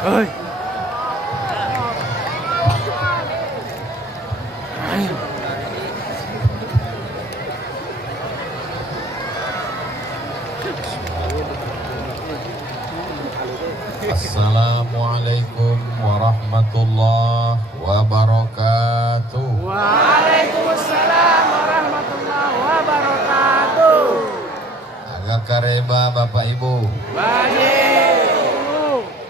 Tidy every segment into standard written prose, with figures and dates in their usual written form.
Oi. Assalamualaikum warahmatullahi wabarakatuh. Waalaikumsalam warahmatullahi wabarakatuh. Agak kareba Bapak Ibu. Baik.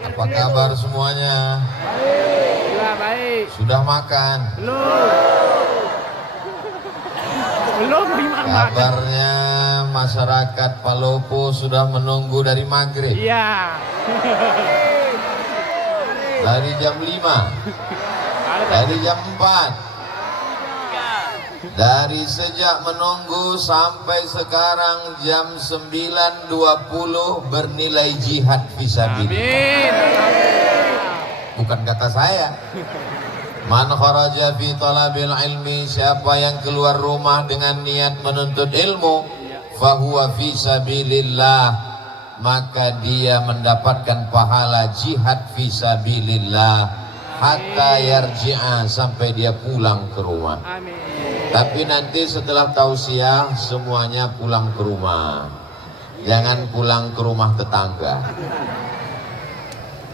Apa kabar semuanya? Baik. Ya, baik. Sudah makan? Belum gimana makan? Kabarnya masyarakat Palopo sudah menunggu dari maghrib. Iya. Dari jam 5, dari jam 4, dari sejak menunggu sampai sekarang jam 9.20 bernilai jihad fisabilillah. Amin. Bukan kata saya. Man kharaja fi talabil ilmi, siapa yang keluar rumah dengan niat menuntut ilmu, fahuwa fi sabilillah, maka dia mendapatkan pahala jihad fi sabilillah hatta yarji'a, sampai dia pulang ke rumah. Amin. Tapi nanti setelah tausiah semuanya pulang ke rumah. Jangan pulang ke rumah tetangga.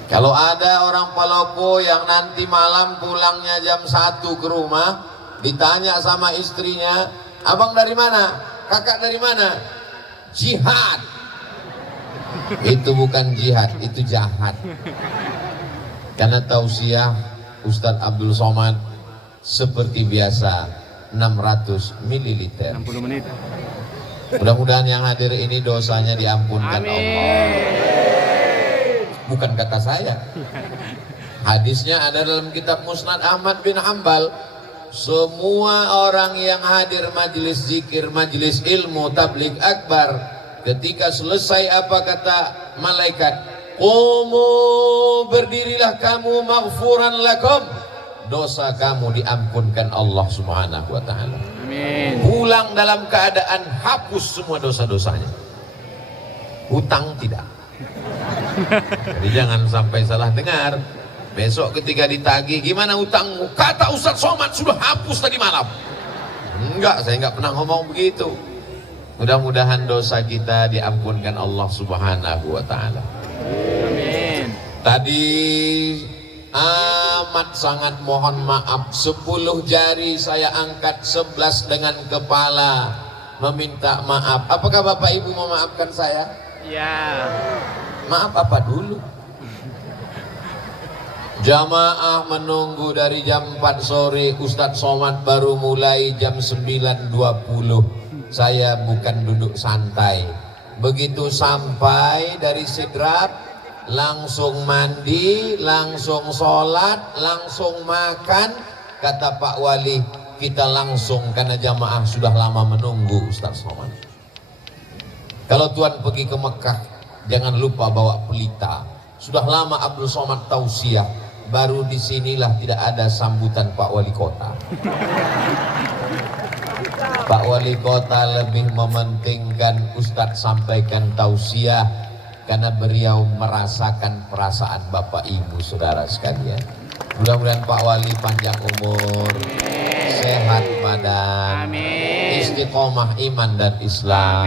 Kalau ada orang Palopo yang nanti malam pulangnya jam 1 ke rumah, ditanya sama istrinya, abang dari mana? Kakak dari mana? Jihad. Itu bukan jihad, itu jahat. Karena tausiah Ustadz Abdul Somad seperti biasa 600 ml. 60 menit. Mudah-mudahan yang hadir ini dosanya diampunkan Allah. Amin. Bukan kata saya. Hadisnya ada dalam kitab Musnad Ahmad bin Hambal. Semua orang yang hadir majelis zikir, majelis ilmu, tabligh akbar, ketika selesai apa kata malaikat? Qumu, berdirilah kamu, maghfuran lakum, dosa kamu diampunkan Allah Subhanahu wa taala. Amin. Pulang dalam keadaan hapus semua dosa-dosanya. Hutang tidak. Jadi jangan sampai salah dengar. Besok ketika ditagih, gimana hutangmu? Kata Ustadz Somad sudah hapus tadi malam. Enggak, saya enggak pernah ngomong begitu. Mudah-mudahan dosa kita diampunkan Allah Subhanahu wa taala. Amin. Tadi amat sangat mohon maaf, 10 jari saya angkat, 11 dengan kepala meminta maaf. Apakah Bapak Ibu memaafkan saya? Ya. Maaf apa dulu? Jamaah menunggu dari jam 4 sore, Ustadz Somad baru mulai jam 9.20. Saya bukan duduk santai. Begitu sampai dari Sidrap, langsung mandi, langsung sholat, langsung makan. Kata Pak Wali, kita langsung karena jamaah sudah lama menunggu Ustadz Somad. Kalau Tuhan pergi ke Mekah, jangan lupa bawa pelita. Sudah lama Abdul Somad tausiah, baru disinilah tidak ada sambutan Pak Wali Kota. Pak Wali Kota lebih mementingkan Ustadz sampaikan tausiah karena beliau merasakan perasaan Bapak Ibu saudara sekalian. Mudah-mudahan Pak Wali panjang umur, sehat badan, istiqomah iman dan Islam.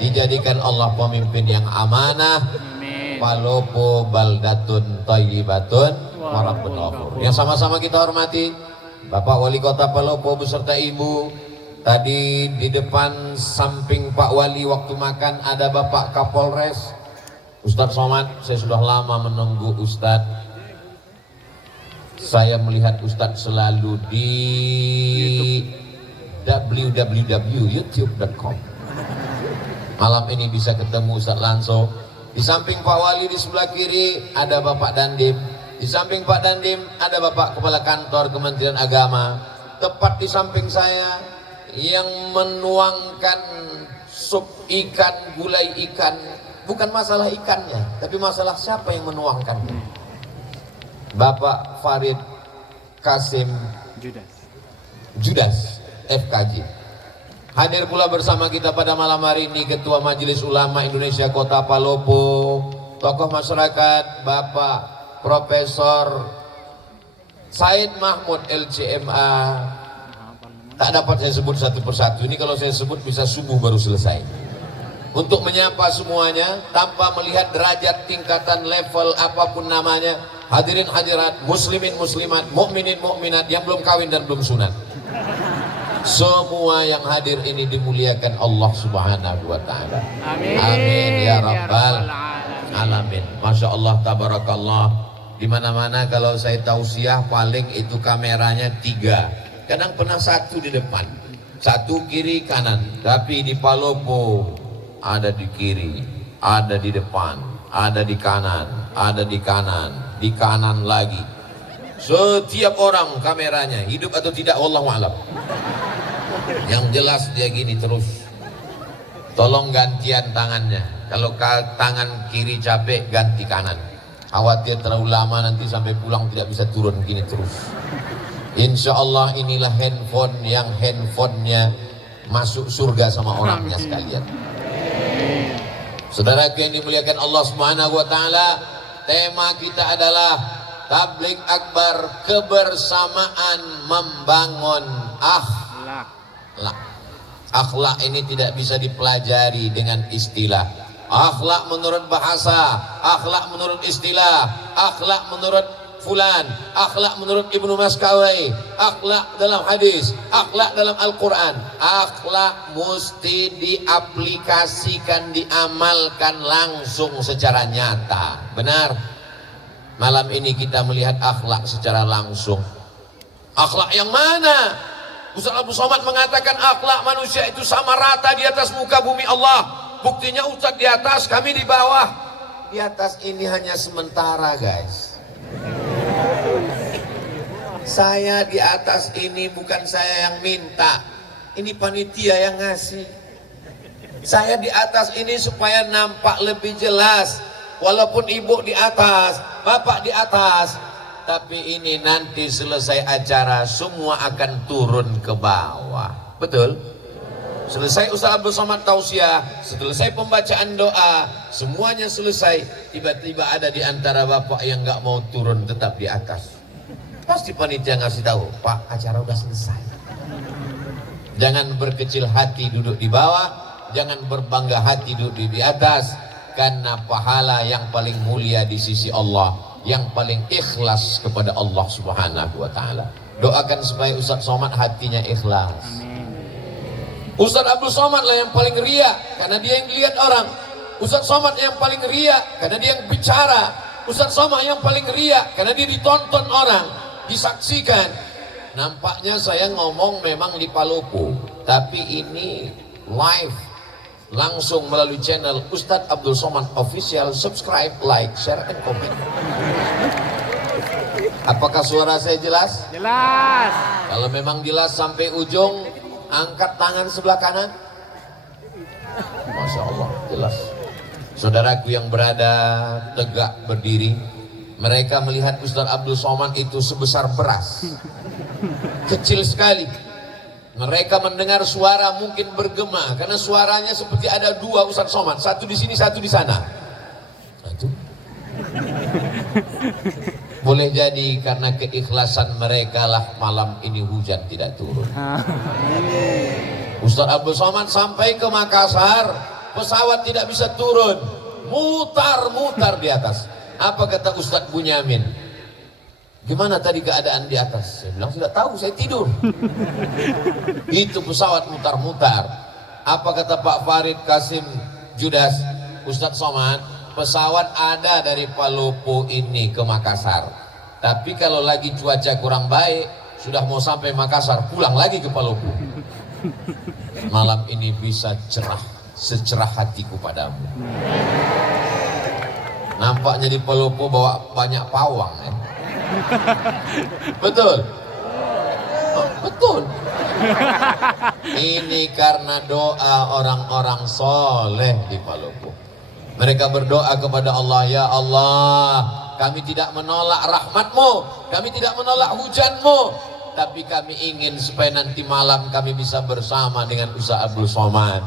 Dijadikan Allah pemimpin yang amanah. Palopo baldatun thayyibatun wa rabbun ghafur. Yang sama-sama kita hormati Bapak Wali Kota Palopo beserta Ibu. Tadi di depan samping Pak Wali waktu makan ada Bapak Kapolres Ustadz Somad. Saya sudah lama menunggu Ustadz. Saya melihat Ustadz selalu di www.youtube.com. Malam ini bisa ketemu Ustadz langsung. Di samping Pak Wali di sebelah kiri ada Bapak Dandim. Di samping Pak Dandim ada Bapak Kepala Kantor Kementerian Agama. Tepat di samping saya yang menuangkan sup ikan, gulai ikan. Bukan masalah ikannya, tapi masalah siapa yang menuangkannya. Bapak Farid Kasim Judas FKJ. Hadir pula bersama kita pada malam hari ini Ketua Majelis Ulama Indonesia Kota Palopo, tokoh masyarakat Bapak Profesor Said Mahmud LCMA. Tak dapat saya sebut satu persatu, ini kalau saya sebut bisa subuh baru selesai. Untuk menyapa semuanya tanpa melihat derajat, tingkatan, level apapun namanya, hadirin hadirat, muslimin muslimat, mukminin mukminat yang belum kawin dan belum sunat, semua yang hadir ini dimuliakan Allah Subhanahu wa taala. Amin. Amin ya rabbal alamin. alamin. Masya Allah, tabarakallah. Di mana-mana kalau saya tausiah paling itu kameranya 3. Kadang pernah 1 di depan, 1 kiri kanan. Tapi di Palopo ada di kiri, ada di depan, ada di kanan, ada di kanan lagi. Setiap orang kameranya, hidup atau tidak wallahu a'lam. Yang jelas dia gini terus. Tolong gantian tangannya. Kalau tangan kiri capek, ganti kanan. Khawatir terlalu lama nanti sampai pulang tidak bisa turun, gini terus. Insya Allah inilah handphone yang handphonenya masuk surga sama orangnya sekalian. Saudara yang dimuliakan Allah Subhanahu wa taala, tema kita adalah Tabligh Akbar, kebersamaan membangun akhlak. Akhlak ini tidak bisa dipelajari dengan istilah. Akhlak menurut bahasa, akhlak menurut istilah, akhlak menurut fulan, akhlak menurut Ibnu Maskawai, akhlak dalam hadis, akhlak dalam Al-Quran. Akhlak mesti diaplikasikan, diamalkan langsung secara nyata. Benar? Malam ini kita melihat akhlak secara langsung. Akhlak yang mana? Ustaz Abdul Somad mengatakan akhlak manusia itu sama rata di atas muka bumi Allah. Buktinya Ustaz di atas, kami di bawah. Di atas ini hanya sementara, guys. Saya di atas ini bukan saya yang minta, ini panitia yang ngasih. Saya di atas ini supaya nampak lebih jelas. Walaupun ibu di atas, bapak di atas, tapi ini nanti selesai acara semua akan turun ke bawah. Betul? Selesai Ustaz Abdul Somad tausiah, selesai pembacaan doa, semuanya selesai. Tiba-tiba ada di antara bapak yang nggak mau turun, tetap di atas. Pasti panitia ngasih tahu, Pak, acara udah selesai. Jangan berkecil hati duduk di bawah, jangan berbangga hati duduk di atas, karena pahala yang paling mulia di sisi Allah, yang paling ikhlas kepada Allah Subhanahu wa taala. Doakan supaya Ustaz Somad hatinya ikhlas. Ustaz Abdul Somad lah yang paling ria, karena dia yang dilihat orang. Ustaz Somad yang paling ria, karena dia yang bicara. Ustaz Somad yang paling ria, karena dia ditonton orang, disaksikan. Nampaknya saya ngomong memang di Palopo, tapi ini live langsung melalui channel Ustaz Abdul Somad Official. Subscribe, like, share, and comment. Apakah suara saya jelas? Jelas. Kalau memang jelas sampai ujung, angkat tangan sebelah kanan. Masya Allah, jelas. Saudaraku yang berada tegak berdiri, mereka melihat Ustaz Abdul Somad itu sebesar beras, kecil sekali. Mereka mendengar suara mungkin bergema, karena suaranya seperti ada 2 Ustaz Somad, satu di sini, satu di sana. Nah, itu boleh jadi karena keikhlasan mereka lah malam ini hujan tidak turun. Ustaz Abdul Somad sampai ke Makassar, pesawat tidak bisa turun, mutar-mutar di atas. Apa kata Ustaz Bunyamin? Gimana tadi keadaan di atas? Saya bilang tidak tahu, saya tidur. Itu pesawat mutar-mutar. Apa kata Pak Farid Kasim Judas? Ustaz Somad, pesawat ada dari Palopo ini ke Makassar, tapi kalau lagi cuaca kurang baik, sudah mau sampai Makassar, pulang lagi ke Palopo. Malam ini bisa cerah, secerah hatiku padamu. Nampaknya di Palopo bawa banyak pawang, ya? Betul? Oh, betul. Ini karena doa orang-orang soleh di Palopo. Mereka berdoa kepada Allah, ya Allah, kami tidak menolak rahmat-Mu, kami tidak menolak hujan-Mu, tapi kami ingin supaya nanti malam kami bisa bersama dengan Ustaz Abdul Somad.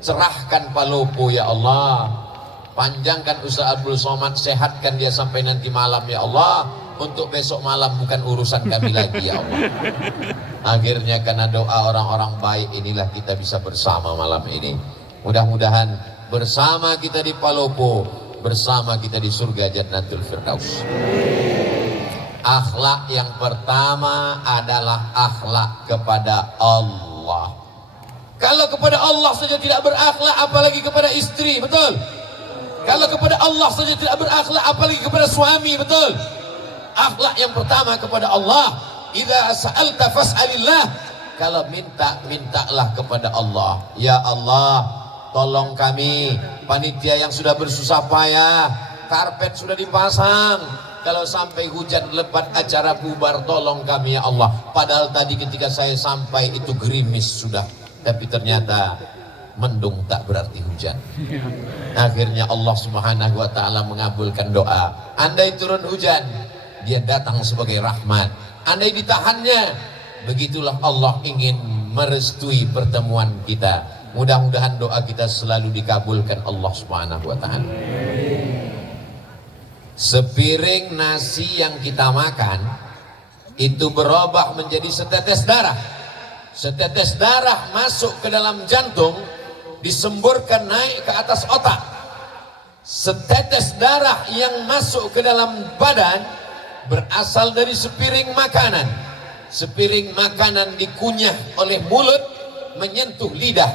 Cerahkan Palopo ya Allah. panjangkan Ustaz Abdul Somad, sehatkan dia sampai nanti malam ya Allah. Untuk besok malam bukan urusan kami lagi ya Allah. Akhirnya karena doa orang-orang baik inilah kita bisa bersama malam ini. Mudah-mudahan bersama kita di Palopo, bersama kita di surga Jannatul Firdaus. Akhlak yang pertama adalah akhlak kepada Allah. Kalau kepada Allah saja tidak berakhlak, apalagi kepada istri, betul? Kalau kepada Allah saja tidak berakhlak, apalagi kepada suami, betul? Akhlak yang pertama kepada Allah. Idza sa'alta fas'alillah. Kalau minta, mintalah kepada Allah. Ya Allah, tolong kami, panitia yang sudah bersusah payah, karpet sudah dipasang, kalau sampai hujan lebat acara bubar, tolong kami ya Allah. Padahal tadi ketika saya sampai itu gerimis sudah, tapi ternyata mendung tak berarti hujan. Akhirnya Allah Subhanahu wa taala mengabulkan doa. Andai turun hujan, dia datang sebagai rahmat. Andai ditahannya, begitulah Allah ingin merestui pertemuan kita. Mudah-mudahan doa kita selalu dikabulkan Allah Subhanahu wa taala. Sepiring nasi yang kita makan itu berubah menjadi setetes darah. Setetes darah masuk ke dalam jantung, disemburkan naik ke atas otak. Setetes darah yang masuk ke dalam badan berasal dari sepiring makanan. Sepiring makanan dikunyah oleh mulut, menyentuh lidah.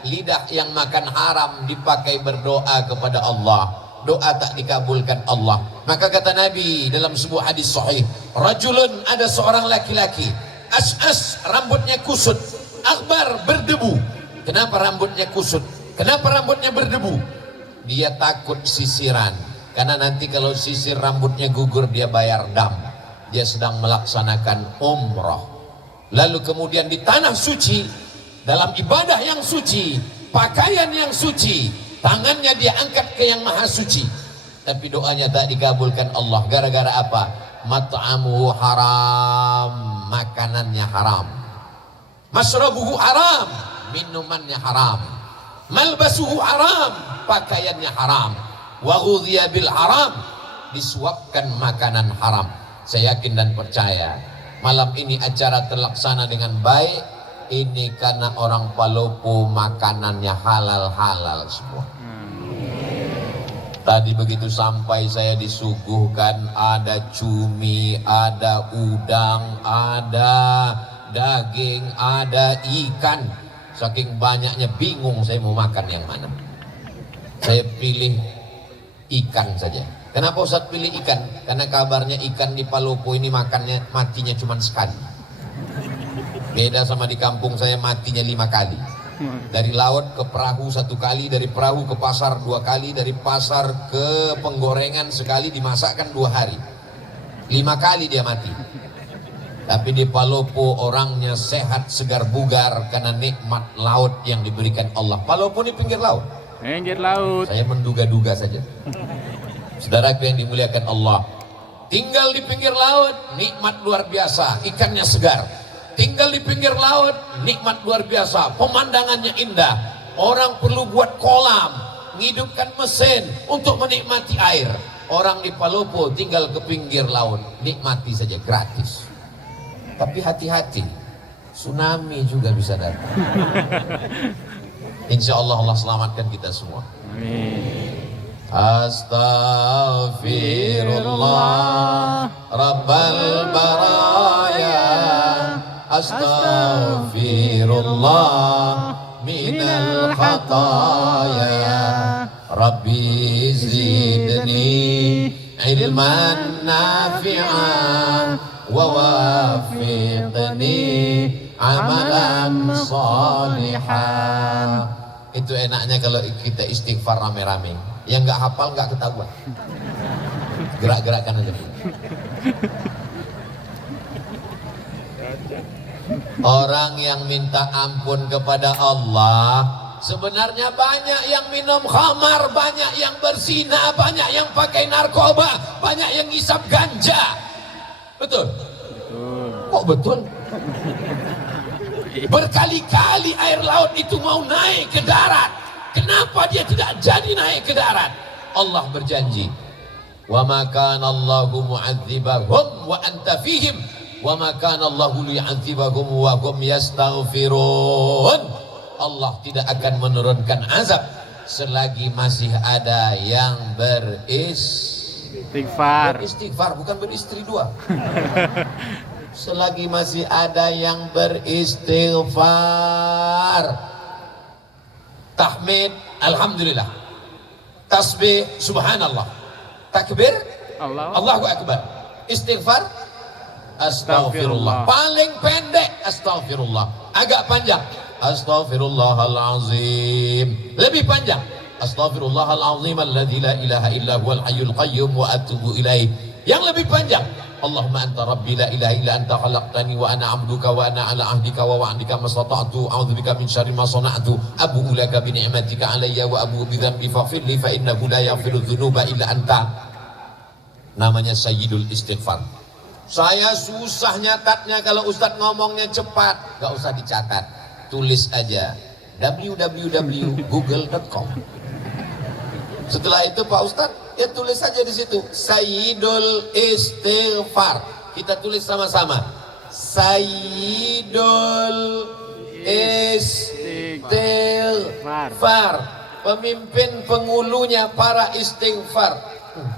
Lidah yang makan haram dipakai berdoa kepada Allah. Doa tak dikabulkan Allah. Maka kata Nabi dalam sebuah hadis sahih, rajulun, ada seorang laki-laki, as'as, rambutnya kusut, akbar, berdebu. Kenapa rambutnya kusut? Kenapa rambutnya berdebu? Dia takut sisiran. Karena nanti kalau sisir rambutnya gugur, dia bayar dam. Dia sedang melaksanakan umrah. Lalu kemudian di tanah suci, dalam ibadah yang suci, pakaian yang suci, tangannya dia angkat ke yang maha suci. Tapi doanya tak dikabulkan Allah. Gara-gara apa? Mat'amuhu haram, makanannya haram. Masrabuhu haram, minumannya haram. Malbasuhu haram, pakaiannya haram. Wa ghudhiya bil haram, disuapkan makanan haram. Saya yakin dan percaya malam ini acara terlaksana dengan baik. Ini karena orang Palopo makanannya halal-halal semua. Tadi begitu sampai saya disuguhkan ada cumi, ada udang, ada daging, ada ikan. Saking banyaknya bingung saya mau makan yang mana. Saya pilih ikan saja. Kenapa Ustaz pilih ikan? Karena kabarnya ikan di Palopo ini makannya matinya cuma sekali. Beda sama di kampung saya, matinya 5 kali. Dari laut ke perahu 1 kali, dari perahu ke pasar 2 kali, dari pasar ke penggorengan sekali, dimasakkan 2 hari. 5 kali dia mati. Tapi di Palopo orangnya sehat, segar bugar karena nikmat laut yang diberikan Allah. Palopo ini pinggir laut. Pinggir laut. Saya menduga-duga saja. Saudaraku yang dimuliakan Allah, tinggal di pinggir laut, nikmat luar biasa, ikannya segar. Tinggal di pinggir laut, nikmat luar biasa, pemandangannya indah. Orang perlu buat kolam, ngidupkan mesin untuk menikmati air. Orang di Palopo tinggal ke pinggir laut, nikmati saja gratis. Tapi hati-hati, tsunami juga bisa datang. Insya Allah Allah selamatkan kita semua. Amin. Astaghfirullah Rabbal baraya, astaghfirullah minal khataya, Rabbi zidni ilman nafi'an wa wafiqni amalan salihah. Itu enaknya kalau kita istighfar rame-rame. Yang nggak hafal nggak ketahuan. Gerak-gerakan aja. Orang yang minta ampun kepada Allah, sebenarnya banyak yang minum khamar, banyak yang berzina, banyak yang pakai narkoba, banyak yang ngisap ganja. Betul? Kok betul? Berkali-kali air laut itu mau naik ke darat. Kenapa dia tidak jadi naik ke darat? Allah berjanji, wa ma kana Allahu mu'adzibahum wa anta fihim wa ma kana Allahu liyu'adzibahum wa hum yastaghfirun. Allah tidak akan menurunkan azab selagi masih ada yang beristighfar, bukan beristri dua. Selagi masih ada yang beristighfar, tahmid alhamdulillah, tasbih subhanallah, takbir Allahu akbar, istighfar astaghfirullah. Paling pendek astaghfirullah, agak panjang astaghfirullahalazim, lebih panjang astaghfirullahalazim alladzi la ilaha illa huwal hayyul qayyum wa atubu ilaih. Yang lebih panjang Allahumma anta rabbi la ilaha illa anta khalaqtani wa ana 'abduka wa ana 'ala 'ahdika wa wa'dika mastata'tu a'udzubika min syarri ma sana'tu abu'u laka bi ni'matika 'alayya wa abu'u bi dhanbi faghfir li fa innahu la yaghfiru dzunuba illa anta. Namanya sayyidul istighfar. Saya susah nyatatnya, kalau Ustadz ngomongnya cepat, gak usah dicatat, tulis aja www.google.com. Setelah itu Pak Ustadz, ya tulis saja di situ Sayyidul Istighfar. Kita tulis sama-sama Sayyidul Istighfar, pemimpin pengulunya para istighfar.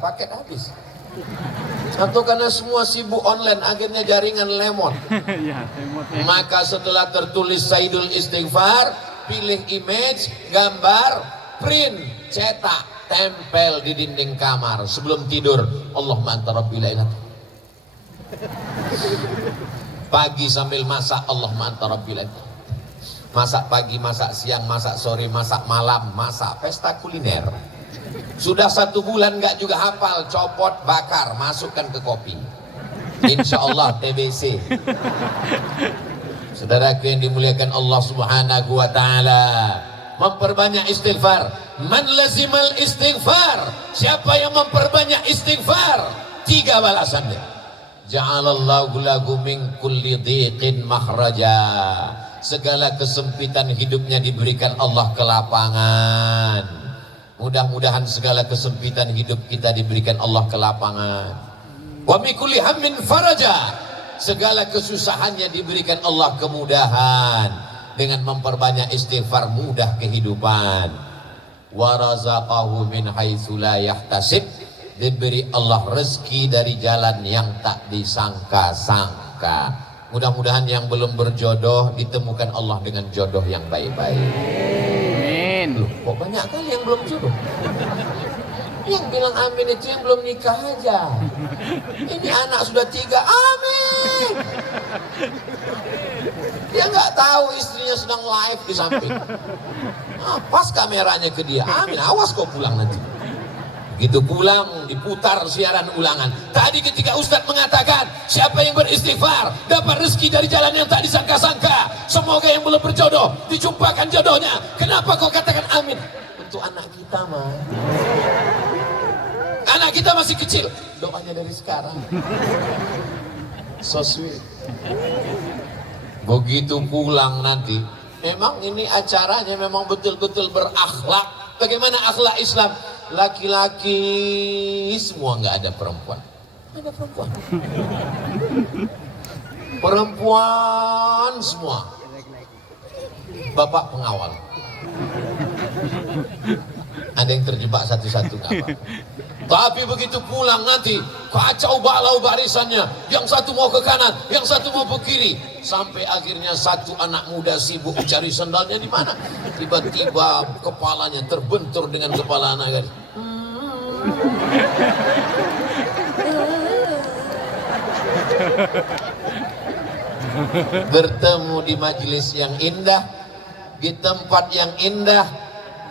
Paket habis. Atau karena semua sibuk online, akhirnya jaringan lemon. Maka setelah tertulis Sayyidul Istighfar, pilih image, gambar, print, cetak, tempel di dinding kamar. Sebelum tidur, Allahumma anta rabbi la ilaha. Pagi sambil masak, Allahumma anta rabbi la ilaha. Masak pagi, masak siang, masak sore, masak malam, masak pesta kuliner. Sudah 1 bulan nggak juga hafal, copot, bakar, masukkan ke kopi. Insya Allah TBC. Saudaraku yang dimuliakan Allah Subhanahu wa Ta'ala, memperbanyak istighfar. Man lazimal istighfar, siapa yang memperbanyak istighfar, 3 balasannya. Ja'alallahu lahu min kulli dhiqin makhraja, segala kesempitan hidupnya diberikan Allah kelapangan. Mudah-mudahan segala kesempitan hidup kita diberikan Allah kelapangan. Wa min kulli hammin faraja, segala kesusahannya diberikan Allah kemudahan. Dengan memperbanyak istighfar mudah kehidupan. Wa razaqahu min haitsu la yahtasib, diberi Allah rezeki dari jalan yang tak disangka-sangka. Mudah-mudahan yang belum berjodoh ditemukan Allah dengan jodoh yang baik-baik. Loh, kok banyak kali yang belum jodoh? Yang bilang amin itu yang belum nikah aja. Ini anak sudah 3, amin. Dia nggak tahu istrinya sedang live di samping. Pas kameranya ke dia, amin, awas kau pulang nanti. Gitu pulang, diputar siaran ulangan. Tadi ketika Ustadz mengatakan, siapa yang beristighfar dapat rezeki dari jalan yang tak disangka-sangka. Semoga yang belum berjodoh dijumpakan jodohnya. Kenapa kau katakan amin? Untuk anak kita mah. Anak kita masih kecil, doanya dari sekarang. So sweet. Begitu pulang nanti, memang ini acaranya memang betul-betul berakhlak. Bagaimana akhlak Islam? Laki-laki semua, nggak ada perempuan. Ada perempuan. Perempuan semua. Bapak pengawal. Ada yang terjebak satu-satu nggak apa. Tapi begitu pulang nanti kacau balau barisannya. Yang satu mau ke kanan, yang satu mau ke kiri. Sampai akhirnya satu anak muda sibuk cari sendalnya di mana. Tiba-tiba kepalanya terbentur dengan kepala anak gadis. Bertemu di majelis yang indah, di tempat yang indah,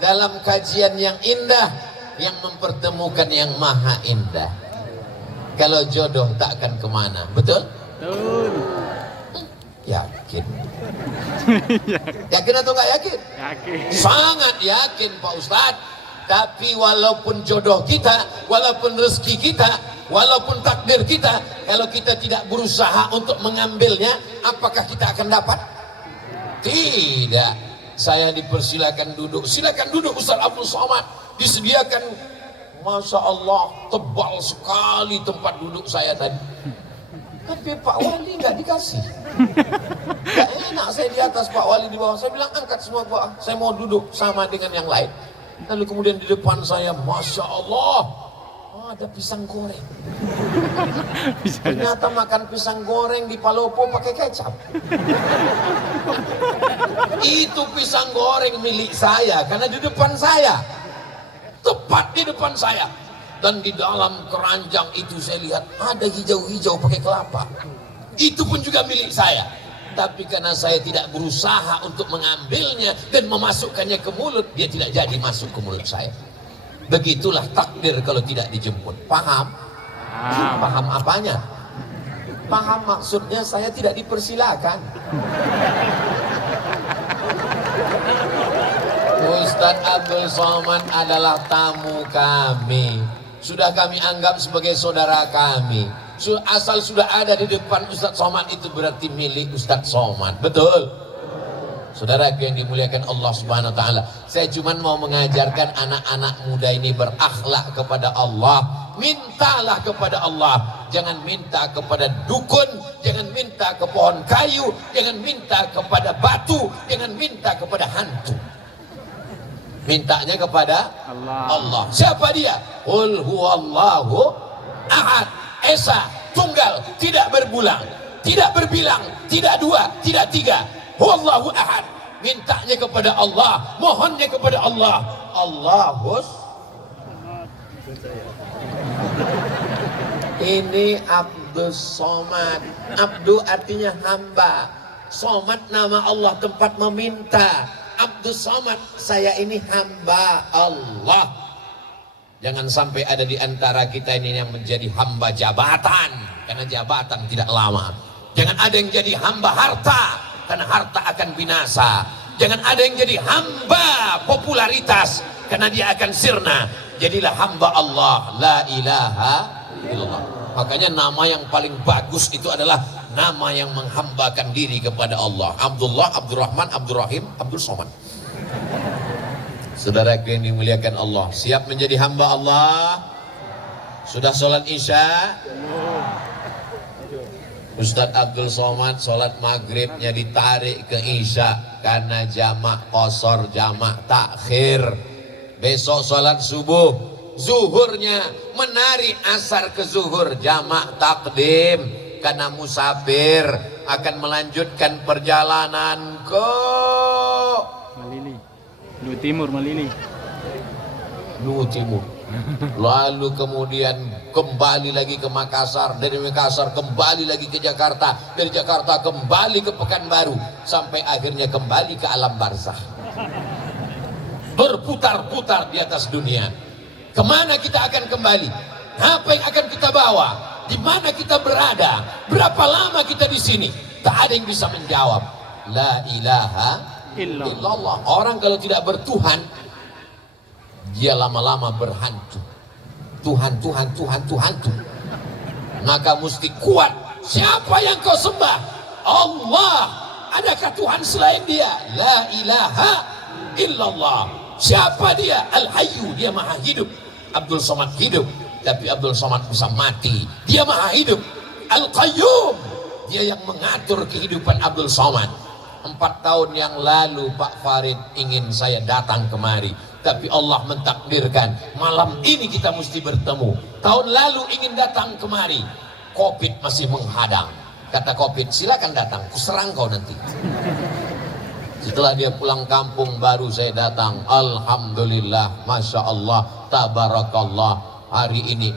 dalam kajian yang indah, yang mempertemukan yang maha indah. Kalau jodoh tak akan kemana, betul? Betul. Yakin? Yakin atau nggak yakin? Yakin. Sangat yakin Pak Ustadz. Tapi walaupun jodoh kita, walaupun rezeki kita, walaupun takdir kita, kalau kita tidak berusaha untuk mengambilnya, apakah kita akan dapat? Tidak. Saya dipersilakan duduk. Silakan duduk Ustaz Abdul Somad. Disediakan Masya Allah, tebal sekali tempat duduk saya tadi. Tapi Pak Wali nggak dikasih. Gak enak saya di atas, Pak Wali di bawah. Saya bilang angkat semua Pak, saya mau duduk sama dengan yang lain. Lalu kemudian di depan saya, Masya Allah, ada pisang goreng. Ternyata makan pisang goreng di Palopo pakai kecap. Itu pisang goreng milik saya karena di depan saya, tepat di depan saya. Dan di dalam keranjang itu saya lihat ada hijau-hijau pakai kelapa. Itu pun juga milik saya. Tapi karena saya tidak berusaha untuk mengambilnya dan memasukkannya ke mulut, dia tidak jadi masuk ke mulut saya. Begitulah takdir kalau tidak dijemput. Paham? Paham apanya? Paham maksudnya saya tidak dipersilakan. Ustadz Abdul Somad adalah tamu kami. Sudah kami anggap sebagai saudara kami. Asal sudah ada di depan Ustadz Somad itu berarti milik Ustadz Somad. Betul? Saudaraku yang dimuliakan Allah Subhanahu wa taala, saya cuma mau mengajarkan anak-anak muda ini berakhlak kepada Allah. Mintalah kepada Allah, jangan minta kepada dukun, jangan minta ke pohon kayu, jangan minta kepada batu, jangan minta kepada hantu. Mintanya kepada Allah. Siapa dia? Qul huwallahu ahad, esa, tunggal, tidak berbulang, tidak berbilang, tidak dua, tidak tiga. Huwallahu ahad. Mintanya kepada Allah, mohonnya kepada Allah. Allahus. Ini Abdus Somad. Abdu artinya hamba. Somad nama Allah, tempat meminta. Abdus Somad, saya ini hamba Allah. Jangan sampai ada di antara kita ini yang menjadi hamba jabatan, karena jabatan tidak lama. Jangan ada yang jadi hamba harta, karena harta akan binasa. Jangan ada yang jadi hamba popularitas, karena dia akan sirna. Jadilah hamba Allah, la ilaha illallah. Makanya nama yang paling bagus itu adalah nama yang menghambakan diri kepada Allah. Abdullah, Abdurrahman, Abdurrahim, Abdul Somad. Saudaraku yang dimuliakan Allah, siap menjadi hamba Allah? Sudah sholat isya? Ustadz Abdul Somad sholat maghribnya ditarik ke isya karena jamak qasar, jamak takhir. Besok sholat subuh, zuhurnya menari asar ke zuhur, jamak takdim karena musafir akan melanjutkan perjalanan ke Malili, Lu Timur, Malili. Lu Timur. Lalu kemudian kembali lagi ke Makassar, dari Makassar kembali lagi ke Jakarta, dari Jakarta kembali ke Pekanbaru, sampai akhirnya kembali ke alam barzakh. Berputar-putar di atas dunia. Kemana kita akan kembali? Apa yang akan kita bawa? Di mana kita berada? Berapa lama kita di sini? Tak ada yang bisa menjawab. La ilaha illallah. Orang kalau tidak bertuhan, dia lama-lama berhantu. Tuhan, Tuhan, Tuhan, Tuhan, Tuhan. Maka mesti kuat. Siapa yang kau sembah? Allah. Adakah Tuhan selain dia? La ilaha illallah. Siapa dia? Al-Hayyu. Dia maha hidup. Abdul Somad hidup, tapi Abdul Somad bisa mati. Dia maha hidup. Al-Qayyum. Dia yang mengatur kehidupan Abdul Somad. 4 tahun yang lalu Pak Farid ingin saya datang kemari, tapi Allah mentakdirkan malam ini kita mesti bertemu. Tahun lalu ingin datang kemari, Covid masih menghadang. Kata Covid, silakan datang, kuserang kau nanti. Setelah dia pulang kampung baru saya datang. Alhamdulillah, Masya Allah, Tabarakallah. Hari ini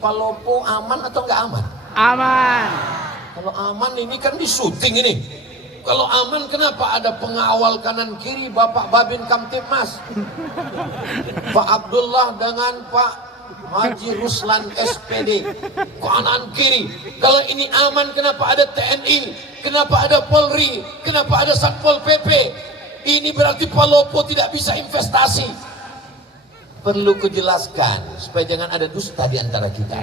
Palopo aman atau enggak aman? Aman. Kalau aman ini kan di syuting ini. Kalau aman kenapa ada pengawal kanan kiri Bapak Babin Kamtibmas, Pak Abdullah dengan Pak Haji Ruslan SPD kanan kiri? Kalau ini aman kenapa ada TNI, kenapa ada Polri, kenapa ada Satpol PP? Ini berarti Palopo tidak bisa investasi. Perlu kujelaskan supaya jangan ada dusta di antara kita.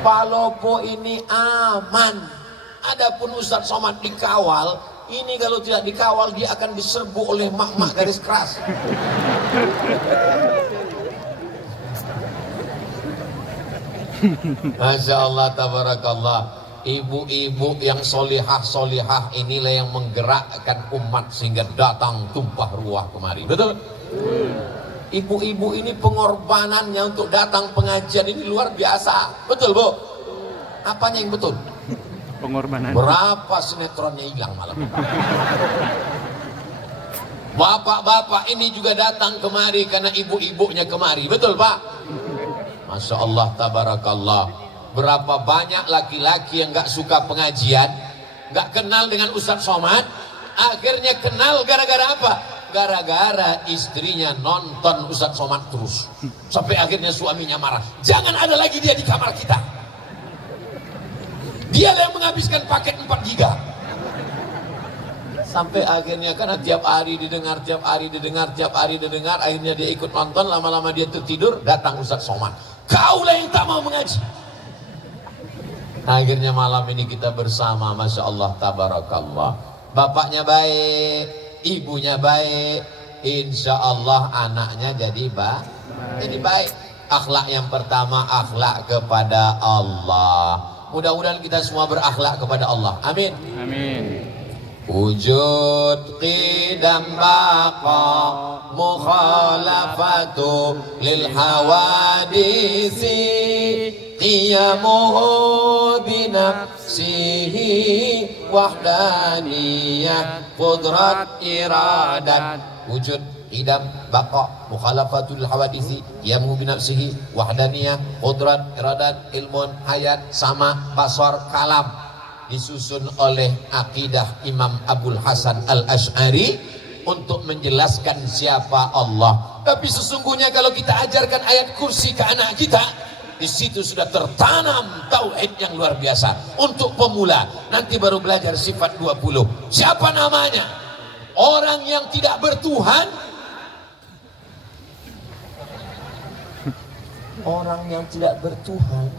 Palopo ini aman. Adapun Ustadz Somad dikawal, ini kalau tidak dikawal dia akan diserbu oleh mak-mak garis keras. Masya Allah, tabarakallah. Ibu-ibu yang solihah inilah yang menggerakkan umat sehingga datang tumpah ruah kemari. Betul? Ibu-ibu ini pengorbanannya untuk datang pengajian ini luar biasa. Betul, Bu? Apanya yang betul? Pengorbanan. Berapa sinetronnya hilang malam ini? Bapak-bapak ini juga datang kemari karena ibu-ibunya kemari. Betul, Pak? Masya Allah, tabarakallah. Berapa banyak laki-laki yang gak suka pengajian, gak kenal dengan Ustadz Somad, akhirnya kenal gara-gara apa? Gara-gara istrinya nonton Ustadz Somad terus, sampai akhirnya suaminya marah. Jangan ada lagi dia di kamar kita. Dia yang menghabiskan paket 4 giga. Sampai akhirnya karena tiap hari didengar, akhirnya dia ikut nonton, lama-lama dia tertidur, datang Ustadz Somad. Kaulah yang tak mau mengaji. Akhirnya malam ini kita bersama, Masya Allah, tabarakallah. Bapaknya baik, ibunya baik, insya Allah anaknya jadi baik. Akhlak yang pertama, akhlak kepada Allah. Mudah-mudahan kita semua berakhlak kepada Allah. Amin. Amin. Wujud qidam baqa mukhalafatu lil hawadisi qiyamuhu binafsihi wahdaniyah qudrat iradat. Wujud qidam baqa mukhalafatul hawadisi qiyamuhu binafsihi wahdaniyah qudrat iradat ilmun hayat sama basar kalam. Disusun oleh akidah Imam Abul Hasan Al-Asy'ari untuk menjelaskan siapa Allah. Tapi sesungguhnya kalau kita ajarkan ayat kursi ke anak kita, di situ sudah tertanam tauhid yang luar biasa. Untuk pemula, nanti baru belajar sifat 20. Siapa namanya? Orang yang tidak bertuhan. Orang yang tidak bertuhan,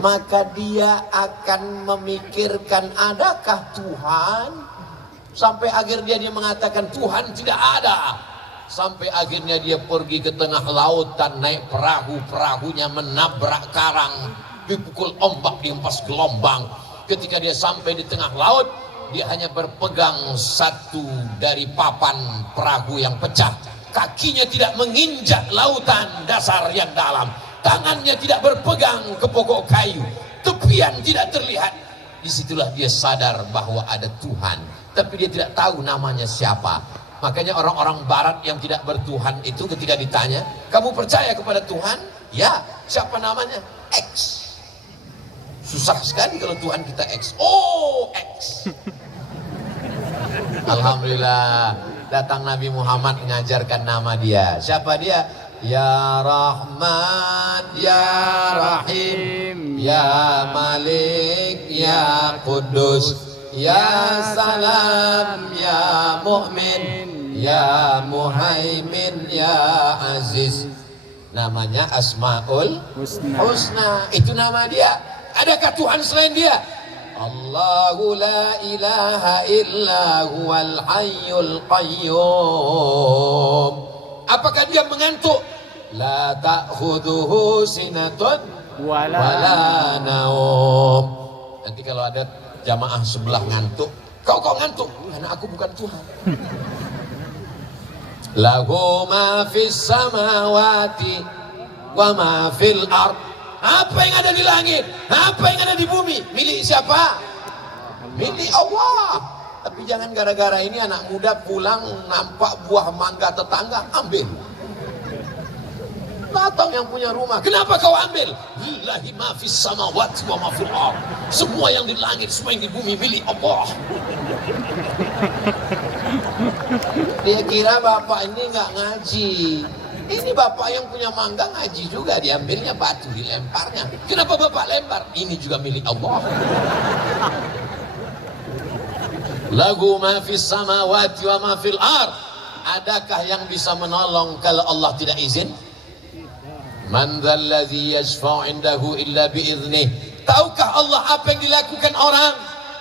maka dia akan memikirkan adakah Tuhan, sampai akhirnya dia mengatakan Tuhan tidak ada, sampai akhirnya dia pergi ke tengah lautan naik perahu, perahunya menabrak karang, dipukul ombak, dihempas gelombang. Ketika dia sampai di tengah laut, dia hanya berpegang satu dari papan perahu yang pecah, kakinya tidak menginjak lautan dasar yang dalam, tangannya tidak berpegang ke pokok kayu, tepian tidak terlihat. Disitulah dia sadar bahwa ada Tuhan, tapi dia tidak tahu namanya siapa. Makanya orang-orang barat yang tidak bertuhan itu ketika ditanya, kamu percaya kepada Tuhan? Ya. Siapa namanya? X. Susah sekali kalau Tuhan kita X. Oh, X. Alhamdulillah, datang Nabi Muhammad mengajarkan nama dia. Siapa dia? Ya Rahman, Ya Rahim, Ya Malik, Ya Kudus, Ya Salam, Ya Mu'min, Ya Muhaimin, Ya Aziz. Namanya Asmaul Husna. Itu nama dia. Adakah Tuhan selain dia? Allahu la ilaha illa huwal hayyul qayyum. Apakah dia mengantuk? La ta'khudhuhu sinatun wala naum. Nanti kalau ada jamaah sebelah ngantuk, kau ngantuk? Karena aku bukan Tuhan. Lahu ma fis samawati wa ma fil ard. Apa yang ada di langit, apa yang ada di bumi, milik siapa? Milik Allah. Tapi jangan gara-gara ini anak muda pulang nampak buah mangga tetangga, ambil. Datang yang punya rumah, kenapa kau ambil? Lillahi ma fis samawati wa ma fil ard. Semua yang di langit, semua yang di bumi milik Allah. Dia kira bapak ini nggak ngaji. Ini bapak yang punya mangga ngaji juga, diambilnya batu, dilemparnya. Kenapa bapak lempar? Ini juga milik Allah. Lahu ma fis samawati wa ma fil ard. Adakah yang bisa menolong kalau Allah tidak izin? Man dzalladzi yashfa'u 'indahu illa biiznih. Tahukah Allah apa yang dilakukan orang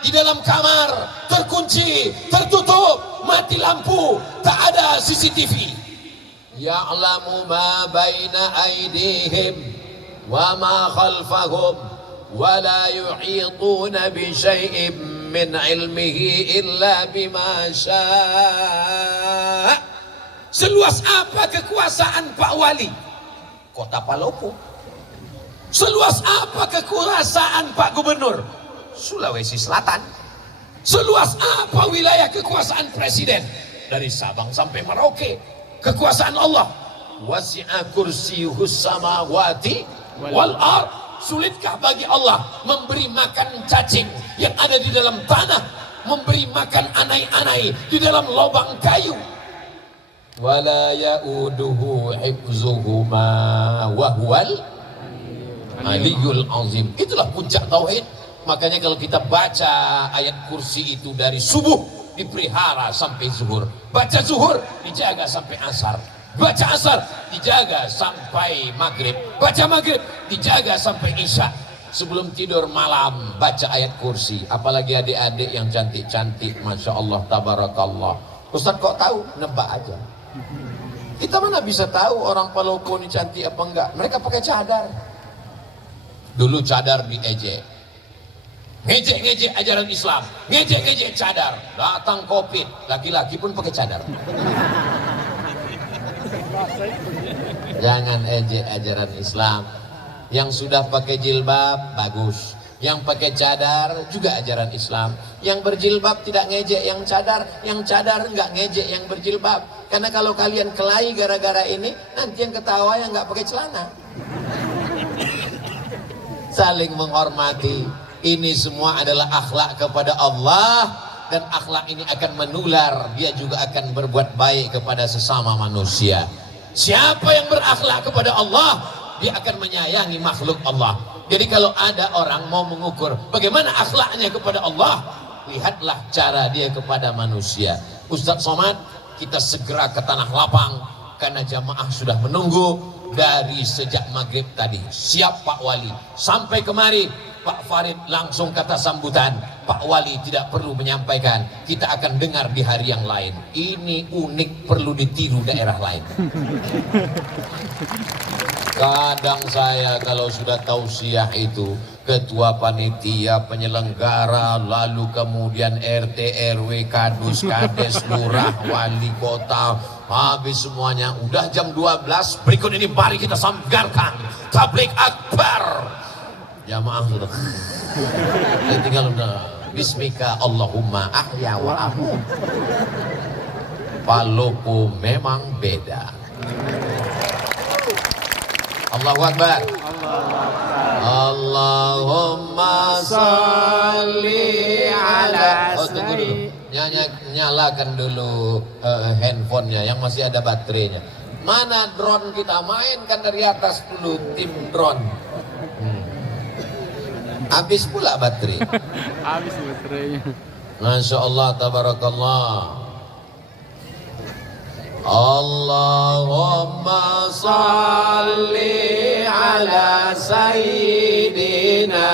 di dalam kamar, terkunci, tertutup, mati lampu, tak ada CCTV? Ya'lamu ma baina aydihim wa ma khalfahum wa la yuhituna bi syai'in min ilmihi illa bima syaa. Seluas apa kekuasaan Pak Wali Kota Palopo? Seluas apa kekuasaan Pak Gubernur Sulawesi Selatan? Seluas apa wilayah kekuasaan Presiden dari Sabang sampai Merauke? Kekuasaan Allah. Wasi'a kursiyuhus samawati wal ard. Sulitkah bagi Allah memberi makan cacing yang ada di dalam tanah, memberi makan anai-anai di dalam lubang kayu? Wala ya'uduhu hifzuhuma wa huwal aliyul azim. Itulah puncak tauhid. Makanya kalau kita baca ayat kursi itu dari subuh dipelihara sampai zuhur, baca zuhur dijaga sampai asar, baca asar dijaga sampai maghrib, baca maghrib dijaga sampai isya. Sebelum tidur malam baca ayat kursi. Apalagi adik-adik yang cantik-cantik, masya Allah, tabarakallah. Ustaz kok tahu? Nebak aja. Kita mana bisa tahu orang Palopo ini cantik apa enggak? Mereka pakai cadar. Dulu cadar diejek, ngejek-ngejek ajaran Islam, ngejek-ngejek cadar. Datang Covid, laki-laki pun pakai cadar. Jangan ejek ajaran Islam. Yang sudah pakai jilbab bagus, yang pakai cadar juga ajaran Islam. Yang berjilbab tidak ngejek yang cadar enggak ngejek yang berjilbab. Karena kalau kalian kelahi gara-gara ini, nanti yang ketawa yang enggak pakai celana. Saling menghormati. Ini semua adalah akhlak kepada Allah, dan akhlak ini akan menular. Dia juga akan berbuat baik kepada sesama manusia. Siapa yang berakhlak kepada Allah, dia akan menyayangi makhluk Allah. Jadi kalau ada orang mau mengukur bagaimana akhlaknya kepada Allah, lihatlah cara dia kepada manusia. Ustadz Somad, kita segera ke Tanah Lapang karena jamaah sudah menunggu dari sejak maghrib tadi. Siap Pak Wali. Sampai kemari Pak Farid langsung kata sambutan. Pak Wali tidak perlu menyampaikan, kita akan dengar di hari yang lain. Ini unik, perlu ditiru daerah lain. Kadang saya kalau sudah tausiah itu, ketua panitia, penyelenggara, lalu kemudian RT, RW, kadus, kades, lurah, wali kota, habis semuanya. Udah jam 12, berikut ini mari kita samgarkan tablik akbar. Jamaah sudah tinggal udah bismika Allahumma ahya wa amu. Palopo memang beda. Allahu Akbar. Allahumma salli ala nyalakan dulu handphonenya yang masih ada baterainya. Mana drone kita, mainkan dari atas dulu tim drone. Habis pula baterai. Habis baterainya. Masya Allah, tabarakallah. Allahumma salli ala sayyidina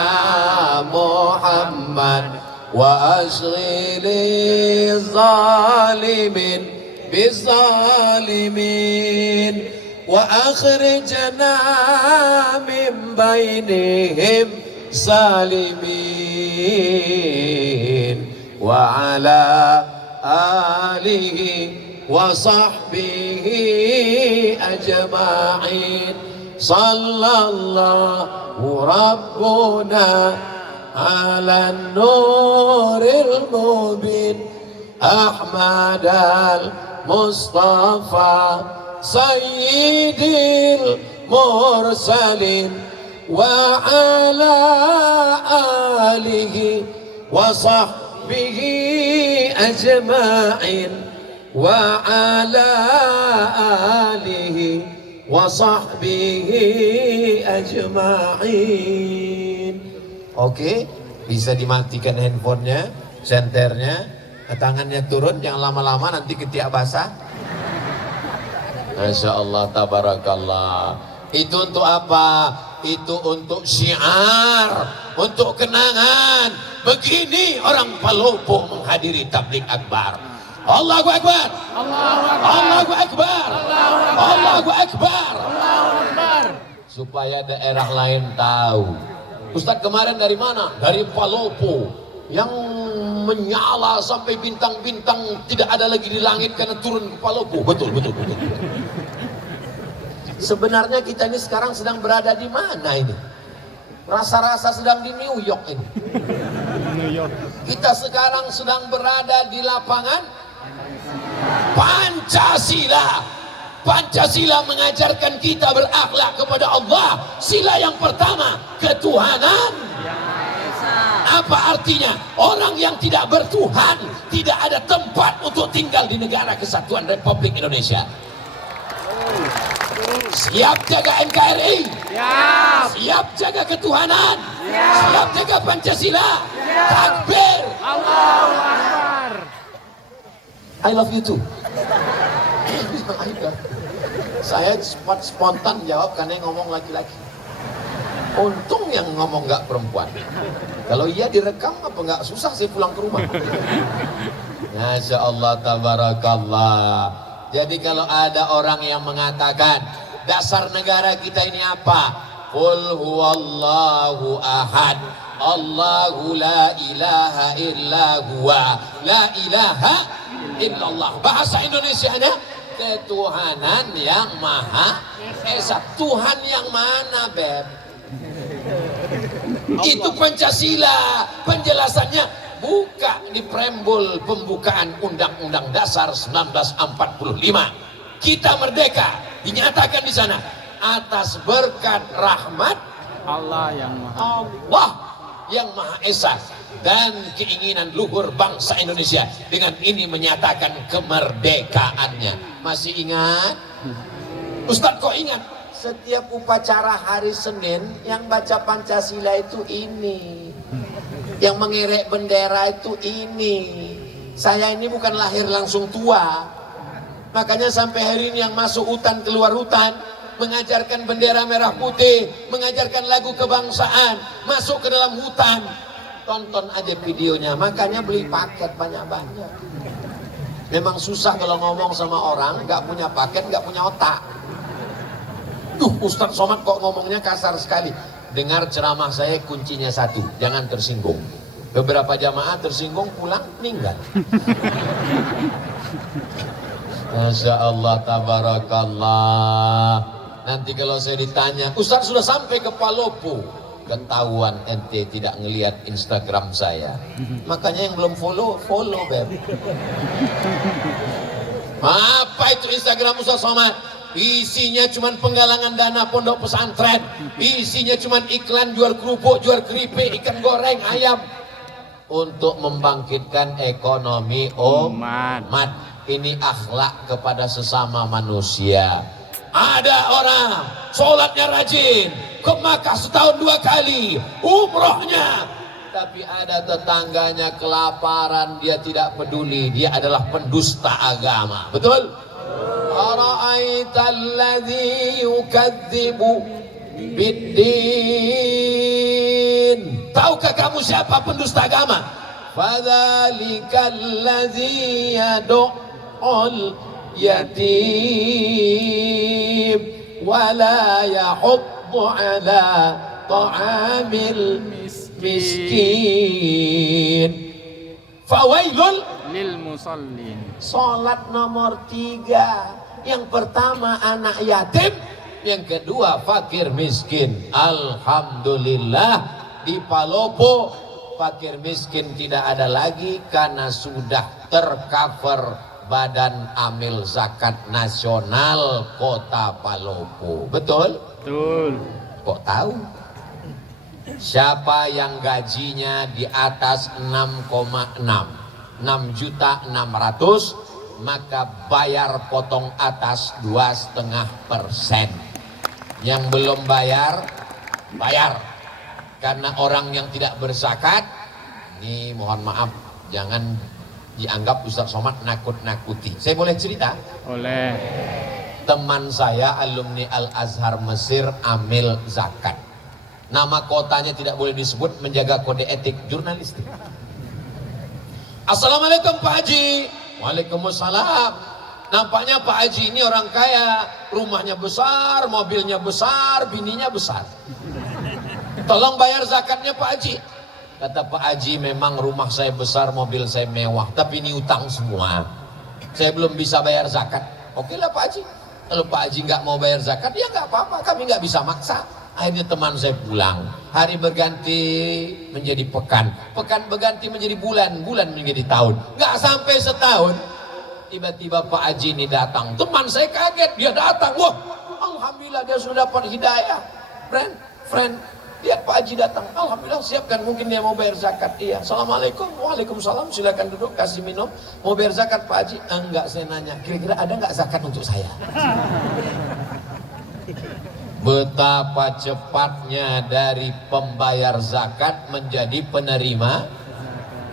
Muhammad wa ashghili zalimin bizalimin wa akhrijna min bainihim salimin wa ala alihi wa sahbihi ajma'in. Sallallahu rabbuna ala nuril mubin Ahmad al-Mustafa sayyidil mursalin wa ala alihi wa sahbihi ajma'in wa ala alihi wa sahbihi ajma'in. Oke, bisa dimatikan handphonenya, senternya, tangannya turun, jangan lama-lama nanti ketiak basah. Masya Allah, tabarakallah. Itu untuk apa? Itu untuk syiar, untuk kenangan. Begini orang Palopo menghadiri tablik akbar. Allahu Akbar. Allahu Akbar. Allahu Akbar. Allahu Akbar. Allahu Akbar. supaya daerah lain tahu. Ustadz kemarin dari mana? Dari Palopo yang menyala sampai bintang-bintang tidak ada lagi di langit karena turun ke Palopo. Betul. Sebenarnya kita ini sekarang sedang berada di mana ini? Rasa-rasa sedang di New York ini. New York. Kita sekarang sedang berada di lapangan Pancasila. Pancasila mengajarkan kita berakhlak kepada Allah. Sila yang pertama, ketuhanan. Apa artinya? Orang yang tidak bertuhan tidak ada tempat untuk tinggal di negara kesatuan Republik Indonesia. Siap jaga NKRI? Siap jaga ketuhanan? Siap jaga Pancasila? Takbir! Allahu Akbar. I love you too. Saya spontan jawab karena yang ngomong laki-laki. Untung yang ngomong nggak perempuan. Kalau iya direkam apa nggak susah saya pulang ke rumah. Masya Allah tabarakallah. Jadi kalau ada orang yang mengatakan dasar negara kita ini apa? Qul huwallahu ahad. Allahu la ilaha illa huwa. La ilaha illallah. Bahasa Indonesianya ketuhanan yang maha esa. Tuhan yang mana, Beb? Itu Pancasila. Penjelasannya buka di preambul pembukaan Undang-Undang Dasar 1945. Kita merdeka, dinyatakan di sana atas berkat rahmat Allah yang maha. Allah yang maha esa dan keinginan luhur bangsa Indonesia. Dengan ini menyatakan kemerdekaannya. Masih ingat? Ustadz kok ingat? Setiap upacara hari Senin yang baca Pancasila itu ini, yang mengerek bendera itu ini. Saya ini bukan lahir langsung tua, makanya sampai hari ini yang masuk hutan keluar hutan mengajarkan bendera merah putih, mengajarkan lagu kebangsaan, masuk ke dalam hutan. Tonton aja videonya, makanya beli paket banyak-banyak. Memang susah kalau ngomong sama orang nggak punya paket, nggak punya otak. Ustadz Somad kok ngomongnya kasar sekali. Dengar ceramah saya, kuncinya satu, jangan tersinggung. Beberapa jamaah tersinggung pulang meninggal. Masya Allah tabarakallah. Nanti kalau saya ditanya, Ustadz sudah sampai ke Palopo, ketahuan ente tidak ngelihat Instagram saya. Makanya yang belum follow Beb. Apa itu Instagram Ustadz Somad? Isinya cuma penggalangan dana pondok pesantren, isinya cuma iklan jual kerupuk, jual keripik, ikan goreng, ayam, untuk membangkitkan ekonomi umat. Ini akhlak kepada sesama manusia. Ada orang sholatnya rajin, ke Makkah setahun 2 kali, umrohnya, tapi ada tetangganya kelaparan, dia tidak peduli, dia adalah pendusta agama. Betul? Ara'aital ladzi yukadzibu biddin. Tahukah kamu siapa pendusta agama? Fadzalikal ladzi yad'ul yatim wa la yahuddu ala ta'amil miskin. Fawailul Lil musallin. Salat nomor 3. Yang pertama anak yatim, yang kedua fakir miskin. Alhamdulillah di Palopo fakir miskin tidak ada lagi karena sudah tercover Badan Amil Zakat Nasional Kota Palopo. Betul? Betul. Kok tahu? Siapa yang gajinya di atas 6,6 maka bayar potong atas 2,5%. Yang belum bayar, bayar. Karena orang yang tidak berzakat, ini mohon maaf, jangan dianggap Ustadz Somad nakut-nakuti. Saya boleh cerita? Oleh. Teman saya alumni Al-Azhar Mesir amil zakat. Nama kotanya tidak boleh disebut, menjaga kode etik jurnalistik. Assalamualaikum Pak Haji. Waalaikumsalam. Nampaknya Pak Haji ini orang kaya, rumahnya besar, mobilnya besar, bininya besar. Tolong bayar zakatnya Pak Haji. Kata Pak Haji, memang rumah saya besar, mobil saya mewah, tapi ini utang semua. Saya belum bisa bayar zakat. Oke lah Pak Haji. Kalau Pak Haji nggak mau bayar zakat, ya nggak apa-apa, kami nggak bisa maksa. Akhirnya teman saya pulang. Hari berganti menjadi pekan, pekan berganti menjadi bulan, bulan menjadi tahun. Nggak sampai setahun, tiba-tiba Pak Haji ini datang. Teman saya kaget, dia datang. Wah, alhamdulillah dia sudah dapat hidayah. Friend, lihat Pak Haji datang. Alhamdulillah, siapkan, mungkin dia mau bayar zakat. Iya. Assalamualaikum. Waalaikumsalam. Silakan duduk, kasih minum. Mau bayar zakat Pak Haji? Enggak, saya nanya. Kira-kira ada nggak zakat untuk saya? Betapa cepatnya dari pembayar zakat menjadi penerima.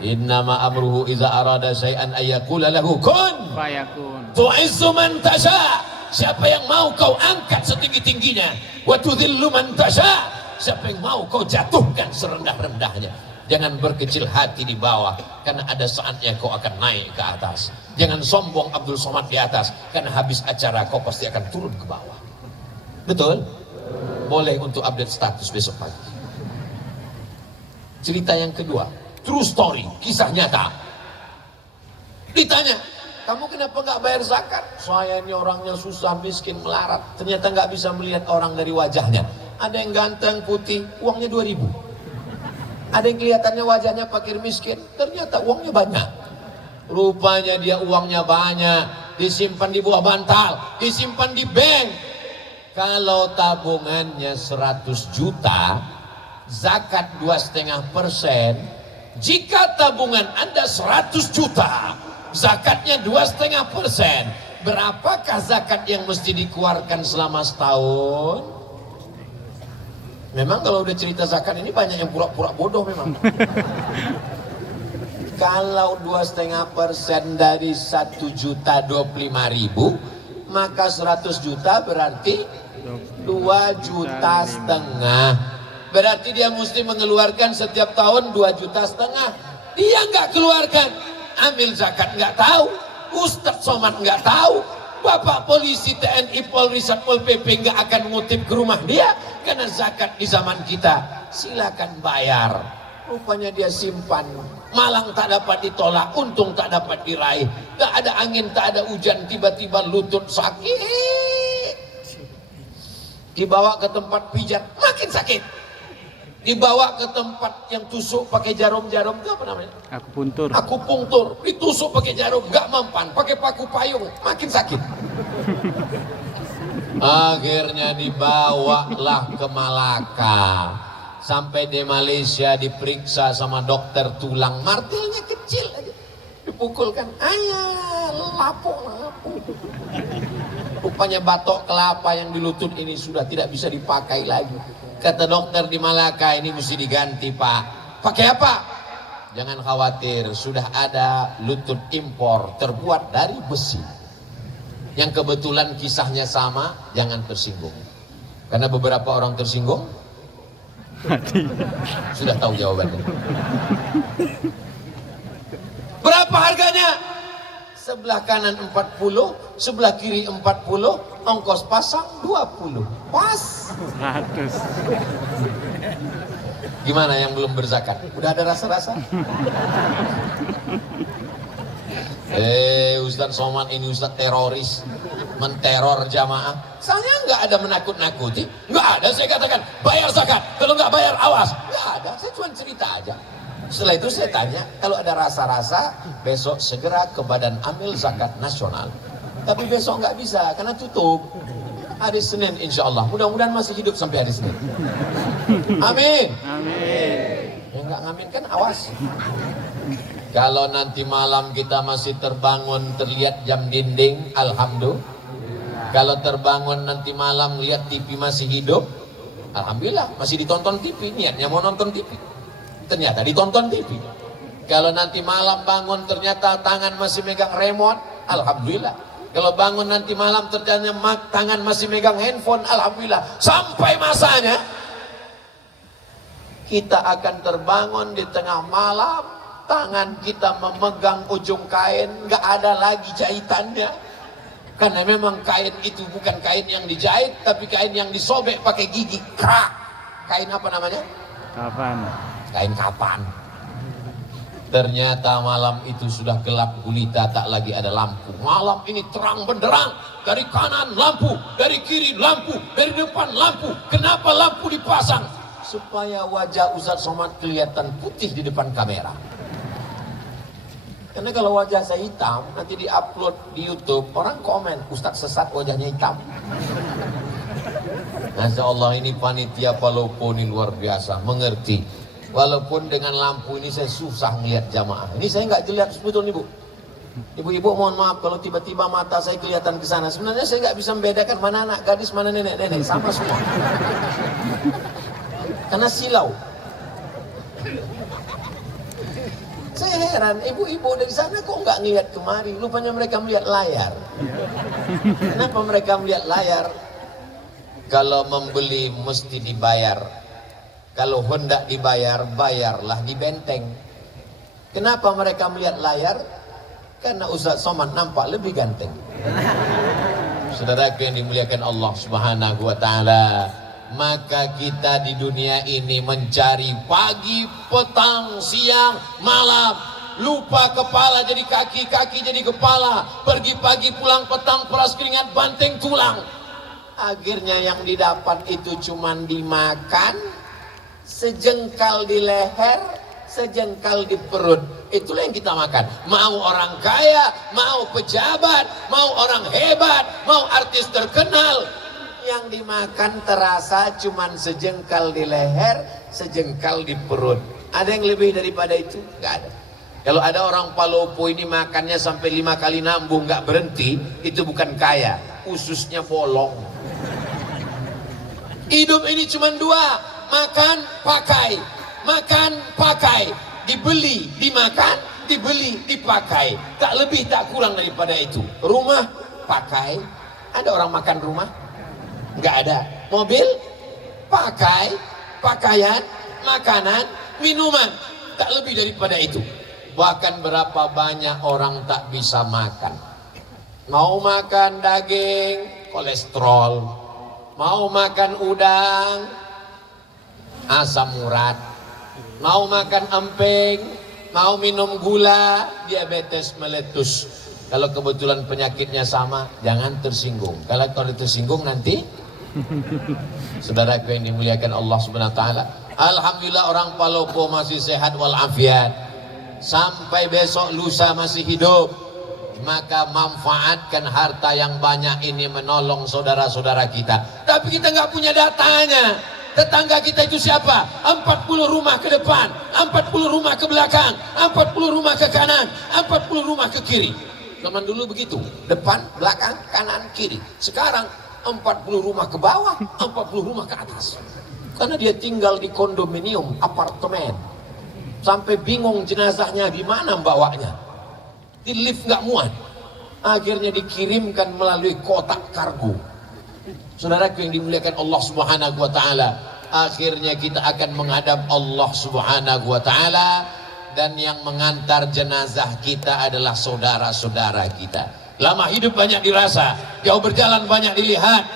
Innama amruhu iza arada syai'an ayyakula lahu kun Fayakun. tu'izzu man tasha. Siapa yang mau kau angkat setinggi-tingginya, wa tudhillu man tasha. Siapa yang mau kau jatuhkan serendah-rendahnya. Jangan berkecil hati di bawah, karena ada saatnya kau akan naik ke atas. Jangan sombong Abdul Somad di atas, karena habis acara kau pasti akan turun ke bawah. Betul? Boleh untuk update status besok pagi. Cerita yang kedua, true story, kisah nyata. Ditanya, kamu kenapa nggak bayar zakat? Saya ini orangnya susah, miskin, melarat. Ternyata nggak bisa melihat orang dari wajahnya. Ada yang ganteng, putih, uangnya 2.000. Ada yang kelihatannya wajahnya fakir miskin, ternyata uangnya banyak. Rupanya dia uangnya banyak, disimpan di buah bantal, disimpan di bank. Kalau tabungannya 100 juta, zakat 2,5%. Jika tabungan Anda 100 juta, zakatnya 2,5%. Berapakah zakat yang mesti dikeluarkan selama setahun? Memang kalau udah cerita zakat ini banyak yang pura-pura bodoh memang. Kalau 2,5% dari 1.025.000, maka 100 juta berarti 2,5 juta. Berarti dia mesti mengeluarkan setiap tahun 2,5 juta. Dia nggak keluarkan. Amil zakat nggak tahu, Ustadz Somad nggak tahu, Bapak polisi, TNI, Polri, Satpol PP nggak akan ngutip ke rumah dia, karena zakat di zaman kita silakan bayar. Rupanya dia simpan, malang tak dapat ditolak, untung tak dapat diraih. Gak ada angin, tak ada hujan, tiba-tiba lutut sakit. Dibawa ke tempat pijat, makin sakit. Dibawa ke tempat yang tusuk pakai jarum-jarum, itu apa namanya? Akupuntur. Akupunktur, ditusuk pakai jarum, gak mempan, pakai paku payung, makin sakit. Akhirnya dibawalah ke Malaka. Sampai di Malaysia diperiksa sama dokter tulang, martilnya kecil aja, dipukulkan, ayah lapuk. Rupanya batok kelapa yang di lutut ini sudah tidak bisa dipakai lagi. Kata dokter di Malaka, ini mesti diganti Pak. Pakai apa? Jangan khawatir, sudah ada lutut impor terbuat dari besi. Yang kebetulan kisahnya sama, jangan tersinggung. Karena beberapa orang tersinggung, sudah tahu jawabannya. Berapa harganya? Sebelah kanan 40, sebelah kiri 40, ongkos pasang 20. Pas. 100. Gimana yang belum berzakat? Udah ada rasa-rasa? Ustadz Somad ini Ustadz teroris, menteror jamaah. Saya nggak ada menakut-nakuti, nggak ada. Saya katakan bayar zakat, kalau nggak bayar awas. Nggak ada, saya cuma cerita aja. Setelah itu saya tanya, kalau ada rasa-rasa, besok segera ke Badan Amil Zakat Nasional. Tapi besok nggak bisa, karena tutup. Hari Senin insya Allah, mudah-mudahan masih hidup sampai hari Senin. Amin. Amin. Yang nggak ngamin kan awas. Kalau nanti malam kita masih terbangun terlihat jam dinding, alhamdulillah. Kalau terbangun nanti malam lihat TV masih hidup, alhamdulillah. Masih ditonton TV, niatnya mau nonton TV, ternyata ditonton TV. Kalau nanti malam bangun ternyata tangan masih megang remote, alhamdulillah. Kalau bangun nanti malam ternyata tangan masih megang handphone, alhamdulillah. Sampai masanya kita akan terbangun di tengah malam, tangan kita memegang ujung kain, nggak ada lagi jahitannya. Karena memang kain itu bukan kain yang dijahit, tapi kain yang disobek pakai gigi. Krak. Kain apa namanya? Kapan? Kain kapan. Ternyata malam itu sudah gelap gulita, tak lagi ada lampu. Malam ini terang benderang. Dari kanan lampu, dari kiri lampu, dari depan lampu. Kenapa lampu dipasang? Supaya wajah Ustaz Somad kelihatan putih di depan kamera. Karena kalau wajah saya hitam, nanti di-upload di YouTube, orang komen, Ustaz sesat wajahnya hitam. Masya Allah, ini panitia Palopo ini luar biasa, mengerti. Walaupun dengan lampu ini saya susah melihat jamaah. Ini saya nggak jelas sebetulnya, Bu. Ibu-ibu mohon maaf kalau tiba-tiba mata saya kelihatan ke sana. Sebenarnya saya nggak bisa membedakan mana anak gadis, mana nenek-nenek, sama semua. Karena silau. Saya heran, ibu-ibu dari sana kok nggak ngeliat kemari? Lupanya mereka melihat layar. Kenapa mereka melihat layar? Kalau membeli mesti dibayar. Kalau hendak dibayar, bayarlah di benteng. Kenapa mereka melihat layar? Karena Ustaz Somad nampak lebih ganteng. Saudaraku yang dimuliakan Allah Subhanahu wa Ta'ala, maka kita di dunia ini mencari pagi, petang, siang, malam. Lupa kepala jadi kaki, kaki jadi kepala. Pergi pagi, pulang petang, peras keringat, banteng tulang. Akhirnya yang didapat itu cuman dimakan, sejengkal di leher, sejengkal di perut. Itulah yang kita makan. Mau orang kaya, mau pejabat, mau orang hebat, mau artis terkenal, yang dimakan terasa cuman sejengkal di leher, sejengkal di perut. Ada yang lebih daripada itu? Nggak ada. Kalau ada orang Palopo ini makannya sampai 5 kali nambung nggak berhenti, itu bukan kaya, ususnya bolong. Hidup ini cuma 2, makan, pakai. Makan, pakai. Dibeli, dimakan, dibeli, dipakai. Tak lebih, tak kurang daripada itu. Rumah, pakai. Ada orang makan rumah? Nggak ada. Mobil, pakai, pakaian, makanan, minuman. Tak lebih daripada itu. Bahkan berapa banyak orang tak bisa makan. Mau makan daging, kolesterol. Mau makan udang, asam urat. Mau makan emping, mau minum gula, diabetes meletus. Kalau kebetulan penyakitnya sama, jangan tersinggung. Kalau tersinggung nanti, saudaraku yang dimuliakan Allah Subhanahu wa Ta'ala, alhamdulillah orang Palopo masih sehat walafiat. Sampai besok lusa masih hidup. Maka manfaatkan harta yang banyak ini menolong saudara-saudara kita. Tapi kita nggak punya datanya. Tetangga kita itu siapa? 40 rumah ke depan, 40 rumah ke belakang, 40 rumah ke kanan, 40 rumah ke kiri. Zaman dulu begitu, depan, belakang, kanan, kiri. Sekarang 40 rumah ke bawah, 40 rumah ke atas. Karena dia tinggal di kondominium, apartemen. Sampai bingung jenazahnya di mana bawanya. Di lift nggak muat. Akhirnya dikirimkan melalui kotak kargo. Saudaraku yang dimuliakan Allah Subhanahu wa Ta'ala, akhirnya kita akan menghadap Allah Subhanahu wa Ta'ala, dan yang mengantar jenazah kita adalah saudara-saudara kita. Lama hidup banyak dirasa, jauh berjalan banyak dilihat.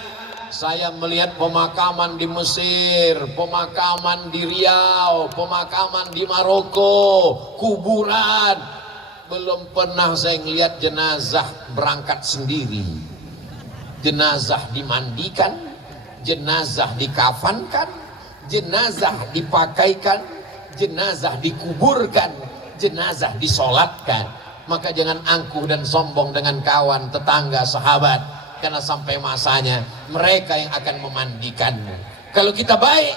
Saya melihat pemakaman di Mesir, pemakaman di Riau, pemakaman di Maroko, kuburan. Belum pernah saya melihat jenazah berangkat sendiri. Jenazah dimandikan, jenazah dikafankan, jenazah dipakaikan, jenazah dikuburkan, jenazah disolatkan. Maka jangan angkuh dan sombong dengan kawan, tetangga, sahabat, karena sampai masanya mereka yang akan memandikanmu. Kalau kita baik,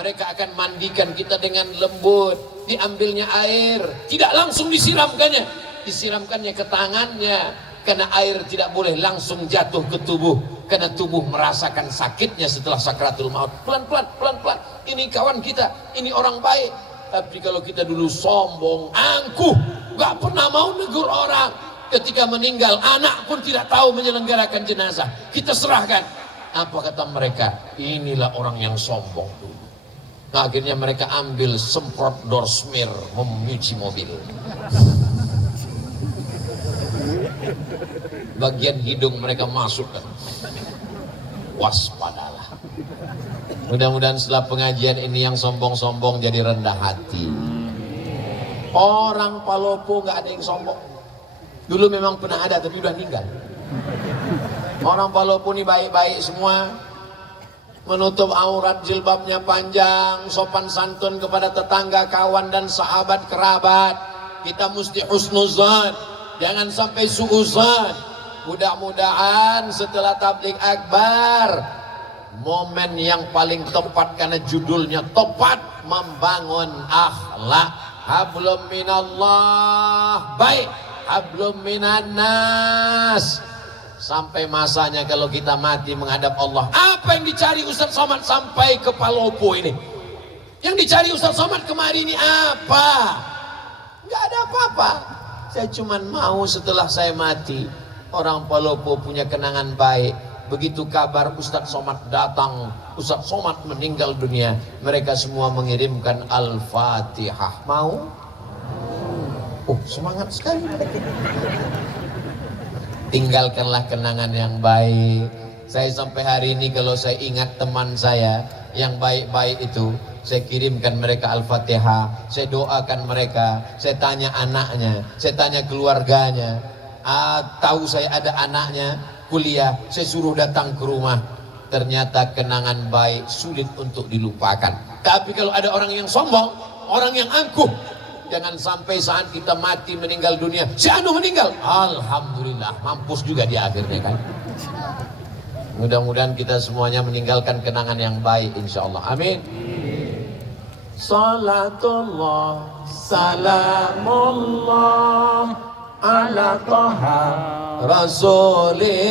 mereka akan mandikan kita dengan lembut. Diambilnya air, tidak langsung disiramkannya, disiramkannya ke tangannya. Karena air tidak boleh langsung jatuh ke tubuh, karena tubuh merasakan sakitnya setelah sakratul maut. Pelan-pelan, pelan-pelan. Ini kawan kita, ini orang baik. Tapi kalau kita dulu sombong, angkuh, gak pernah mau negur orang. Ketika meninggal, anak pun tidak tahu menyelenggarakan jenazah. Kita serahkan. Apa kata mereka? Inilah orang yang sombong dulu. Nah, akhirnya mereka ambil semprot door smear, menyuci mobil. Bagian hidung mereka masuk kan. Waspadalah. Mudah-mudahan setelah pengajian ini yang sombong-sombong jadi rendah hati. Orang Palopo nggak ada yang sombong. Dulu memang pernah ada tapi udah meninggal. Orang Palopo ini baik-baik semua, menutup aurat, jilbabnya panjang, sopan santun kepada tetangga, kawan dan sahabat kerabat. Kita mesti husnuzan, jangan sampai suuzan. Mudah-mudahan setelah tabligh akbar, momen yang paling tepat karena judulnya tepat, membangun akhlak. Hablum minallah, baik hablum minan nas. Sampai masanya kalau kita mati menghadap Allah. Apa yang dicari Ustaz Somad sampai ke Palopo ini? Yang dicari Ustaz Somad kemarin ini apa? Nggak ada apa-apa. Saya cuma mau setelah saya mati, orang Palopo punya kenangan baik. Begitu kabar Ustaz Somad datang, Ustaz Somad meninggal dunia, mereka semua mengirimkan Al-Fatihah. Mau? Oh, semangat sekali mereka. Tinggalkanlah kenangan yang baik. Saya sampai hari ini kalau saya ingat teman saya yang baik-baik itu, saya kirimkan mereka Al-Fatihah, saya doakan mereka, saya tanya anaknya, saya tanya keluarganya. Tahu saya ada anaknya kuliah, saya suruh datang ke rumah. Ternyata kenangan baik sulit untuk dilupakan. Tapi kalau ada orang yang sombong, orang yang angkuh, jangan sampai saat kita mati meninggal dunia, si anu meninggal, alhamdulillah, mampus juga di akhirnya kan. Mudah-mudahan kita semuanya meninggalkan kenangan yang baik insyaallah. Amin. Salatullah salamullah ala taha rasulillah.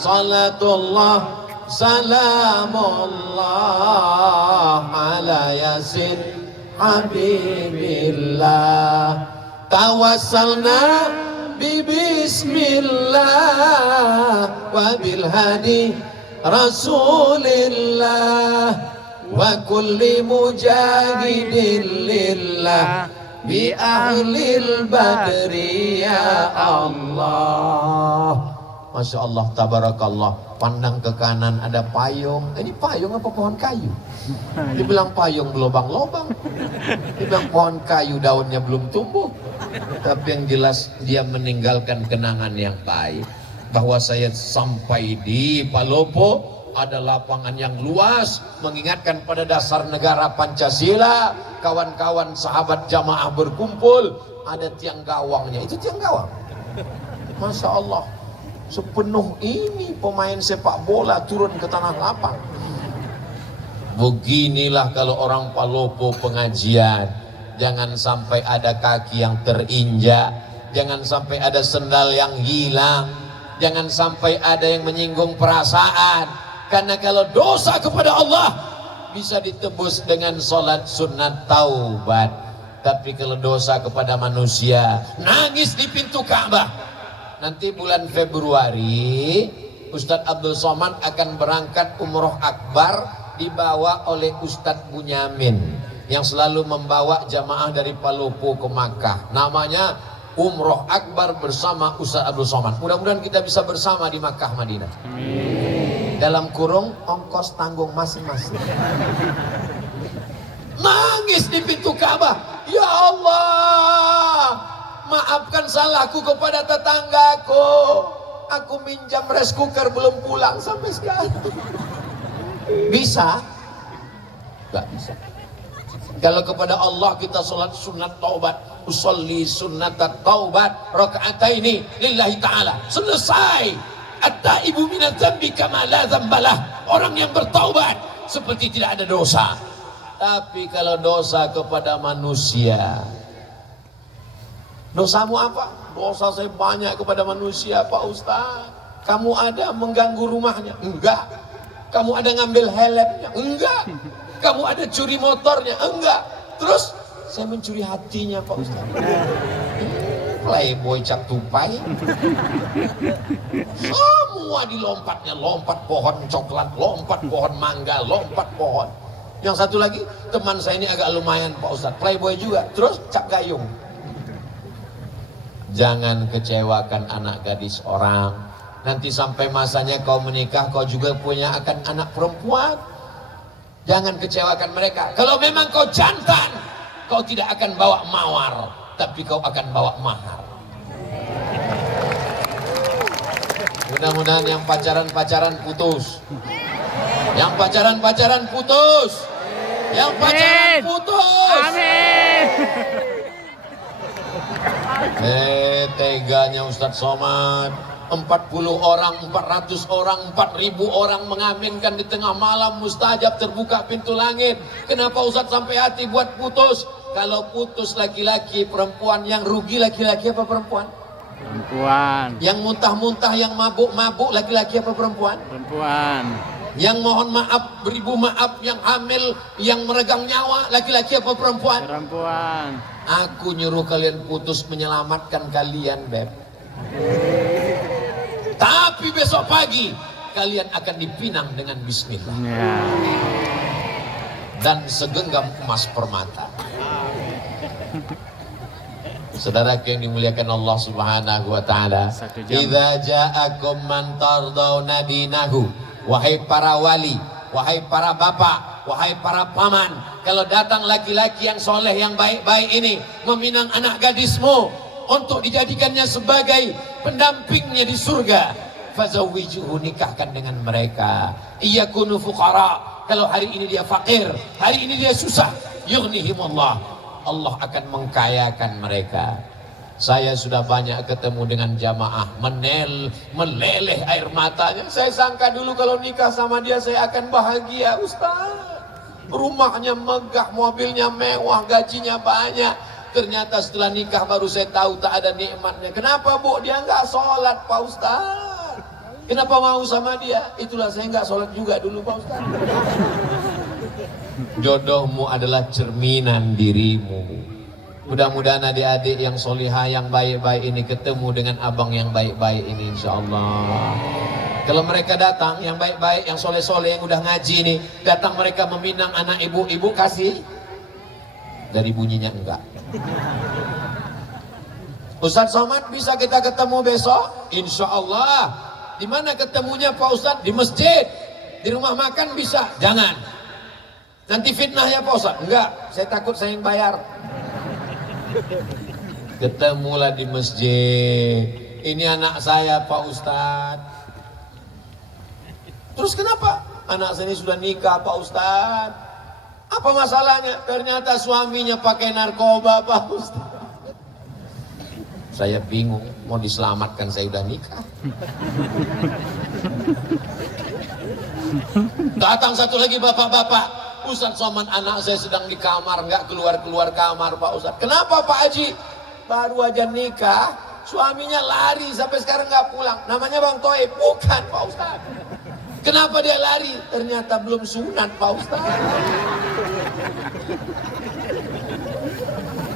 Salatullah salamullah ala yasin Habibillah. Tawassalna bismillah wa bil hadi rasulillah wa kulli mujahidin lillah bi ahlil badri ya Allah. Masya Allah, tabarakallah. Pandang ke kanan ada payung. Ini payung apa pohon kayu? Dibilang payung berlobang-lobang. Dibilang pohon kayu daunnya belum tumbuh. Tapi yang jelas dia meninggalkan kenangan yang baik. Bahwa saya sampai di Palopo, ada lapangan yang luas, mengingatkan pada dasar negara Pancasila. Kawan-kawan sahabat jamaah berkumpul, ada tiang gawangnya. Itu tiang gawang. Masya Allah, sepenuh ini pemain sepak bola turun ke tanah lapang. Beginilah kalau orang Palopo pengajian. Jangan sampai ada kaki yang terinjak, jangan sampai ada sendal yang hilang, jangan sampai ada yang menyinggung perasaan. Karena kalau dosa kepada Allah bisa ditebus dengan sholat sunat taubat. Tapi kalau dosa kepada manusia, nangis di pintu Ka'bah. Nanti bulan Februari Ustadz Abdul Somad akan berangkat umroh akbar, dibawa oleh Ustadz Bunyamin yang selalu membawa jamaah dari Palopo ke Makkah. Namanya umroh akbar bersama Ustadz Abdul Somad. Mudah-mudahan kita bisa bersama di Makkah Madinah. Amin. Dalam kurung ongkos tanggung masing-masing. Nangis di pintu Ka'bah, ya Allah, maafkan salahku kepada tetanggaku. Aku minjam rice cooker belum pulang sampai sekarang. Bisa? Gak bisa. Kalau kepada Allah kita sholat sunat taubat, usolli sunat taubat rakaataini lillahi ta'ala, selesai. At-taibu minadz dzambi kama la dzambalah. Orang yang bertaubat seperti tidak ada dosa. Tapi kalau dosa kepada manusia, dosamu apa? Dosa saya banyak kepada manusia, Pak Ustaz. Kamu ada mengganggu rumahnya? Enggak. Kamu ada ngambil helmnya? Enggak. Kamu ada curi motornya? Enggak. Terus saya mencuri hatinya, Pak Ustaz. Playboy cap tupai. Semua dilompatnya, lompat pohon coklat, lompat pohon mangga, lompat pohon. Yang satu lagi, teman saya ini agak lumayan Pak Ustaz, playboy juga, terus cap gayung. Jangan kecewakan anak gadis orang. Nanti sampai masanya kau menikah, kau juga punya akan anak perempuan. Jangan kecewakan mereka. Kalau memang kau jantan, kau tidak akan bawa mawar, tapi kau akan bawa mahar. Mudah-mudahan yang pacaran-pacaran putus. Yang pacaran-pacaran putus. Yang pacaran putus. Amin. Teganya Ustadz Somad. 40 orang, 400 orang, 4000 orang mengaminkan di tengah malam mustajab terbuka pintu langit. Kenapa Ustadz sampai hati buat putus? Kalau putus laki-laki, perempuan yang rugi laki-laki apa perempuan? Perempuan. Yang muntah-muntah, yang mabuk-mabuk laki-laki apa perempuan? Perempuan. Yang mohon maaf, beribu maaf, yang hamil, yang meregang nyawa laki-laki apa perempuan? Perempuan. Aku nyuruh kalian putus menyelamatkan kalian, Beb. Tapi besok pagi kalian akan dipinang dengan bismillah Ya. dan segenggam emas permata. Saudara yang dimuliakan Allah Subhanahu wa taala, Satu jam. idza ja'akum man tardawna dinahu, wahai para wali, wahai para bapak, wahai para paman, kalau datang laki-laki yang soleh, yang baik-baik ini meminang anak gadismu untuk dijadikannya sebagai pendampingnya di surga, fazawwijuhu, nikahkan dengan mereka. Iyakunu fuqara, kalau hari ini dia fakir, hari ini dia susah, yughnihimullah, Allah akan mengkayakan mereka. Saya sudah banyak ketemu dengan jamaah meleleh air matanya. Saya sangka dulu kalau nikah sama dia saya akan bahagia, Ustaz. Rumahnya megah, mobilnya mewah, gajinya banyak. Ternyata setelah nikah baru saya tahu tak ada nikmatnya. Kenapa, Bu? Dia nggak sholat, Pak Ustaz. Kenapa mau sama dia? Itulah saya nggak sholat juga dulu, Pak Ustaz. Jodohmu adalah cerminan dirimu. Mudah-mudahan adik-adik yang solihah, yang baik-baik ini ketemu dengan abang yang baik-baik ini, insya Allah. Kalau mereka datang, yang baik-baik, yang soleh-soleh, yang udah ngaji ini, datang mereka meminang anak ibu-ibu, kasih. Dari bunyinya enggak. Ustadz Somad bisa kita ketemu besok? Insya Allah. Di mana ketemunya Pak Ustadz? Di masjid. Di rumah makan bisa? Jangan. Nanti fitnah ya Pak Ustadz? Enggak, saya takut saya yang bayar. Ketemulah di masjid. Ini anak saya Pak Ustadz. Terus kenapa? Anak saya ini sudah nikah Pak Ustadz. Apa masalahnya? Ternyata suaminya pakai narkoba, Pak Ustaz. Saya bingung, mau diselamatkan saya udah nikah. Datang satu lagi bapak-bapak, Ustaz Somad, anak saya sedang di kamar, nggak keluar-keluar kamar, Pak Ustaz. Kenapa Pak Haji? Baru aja nikah, suaminya lari sampai sekarang nggak pulang. Namanya Bang Toib? Bukan Pak Ustaz. Kenapa dia lari? Ternyata belum sunat Pak Ustaz.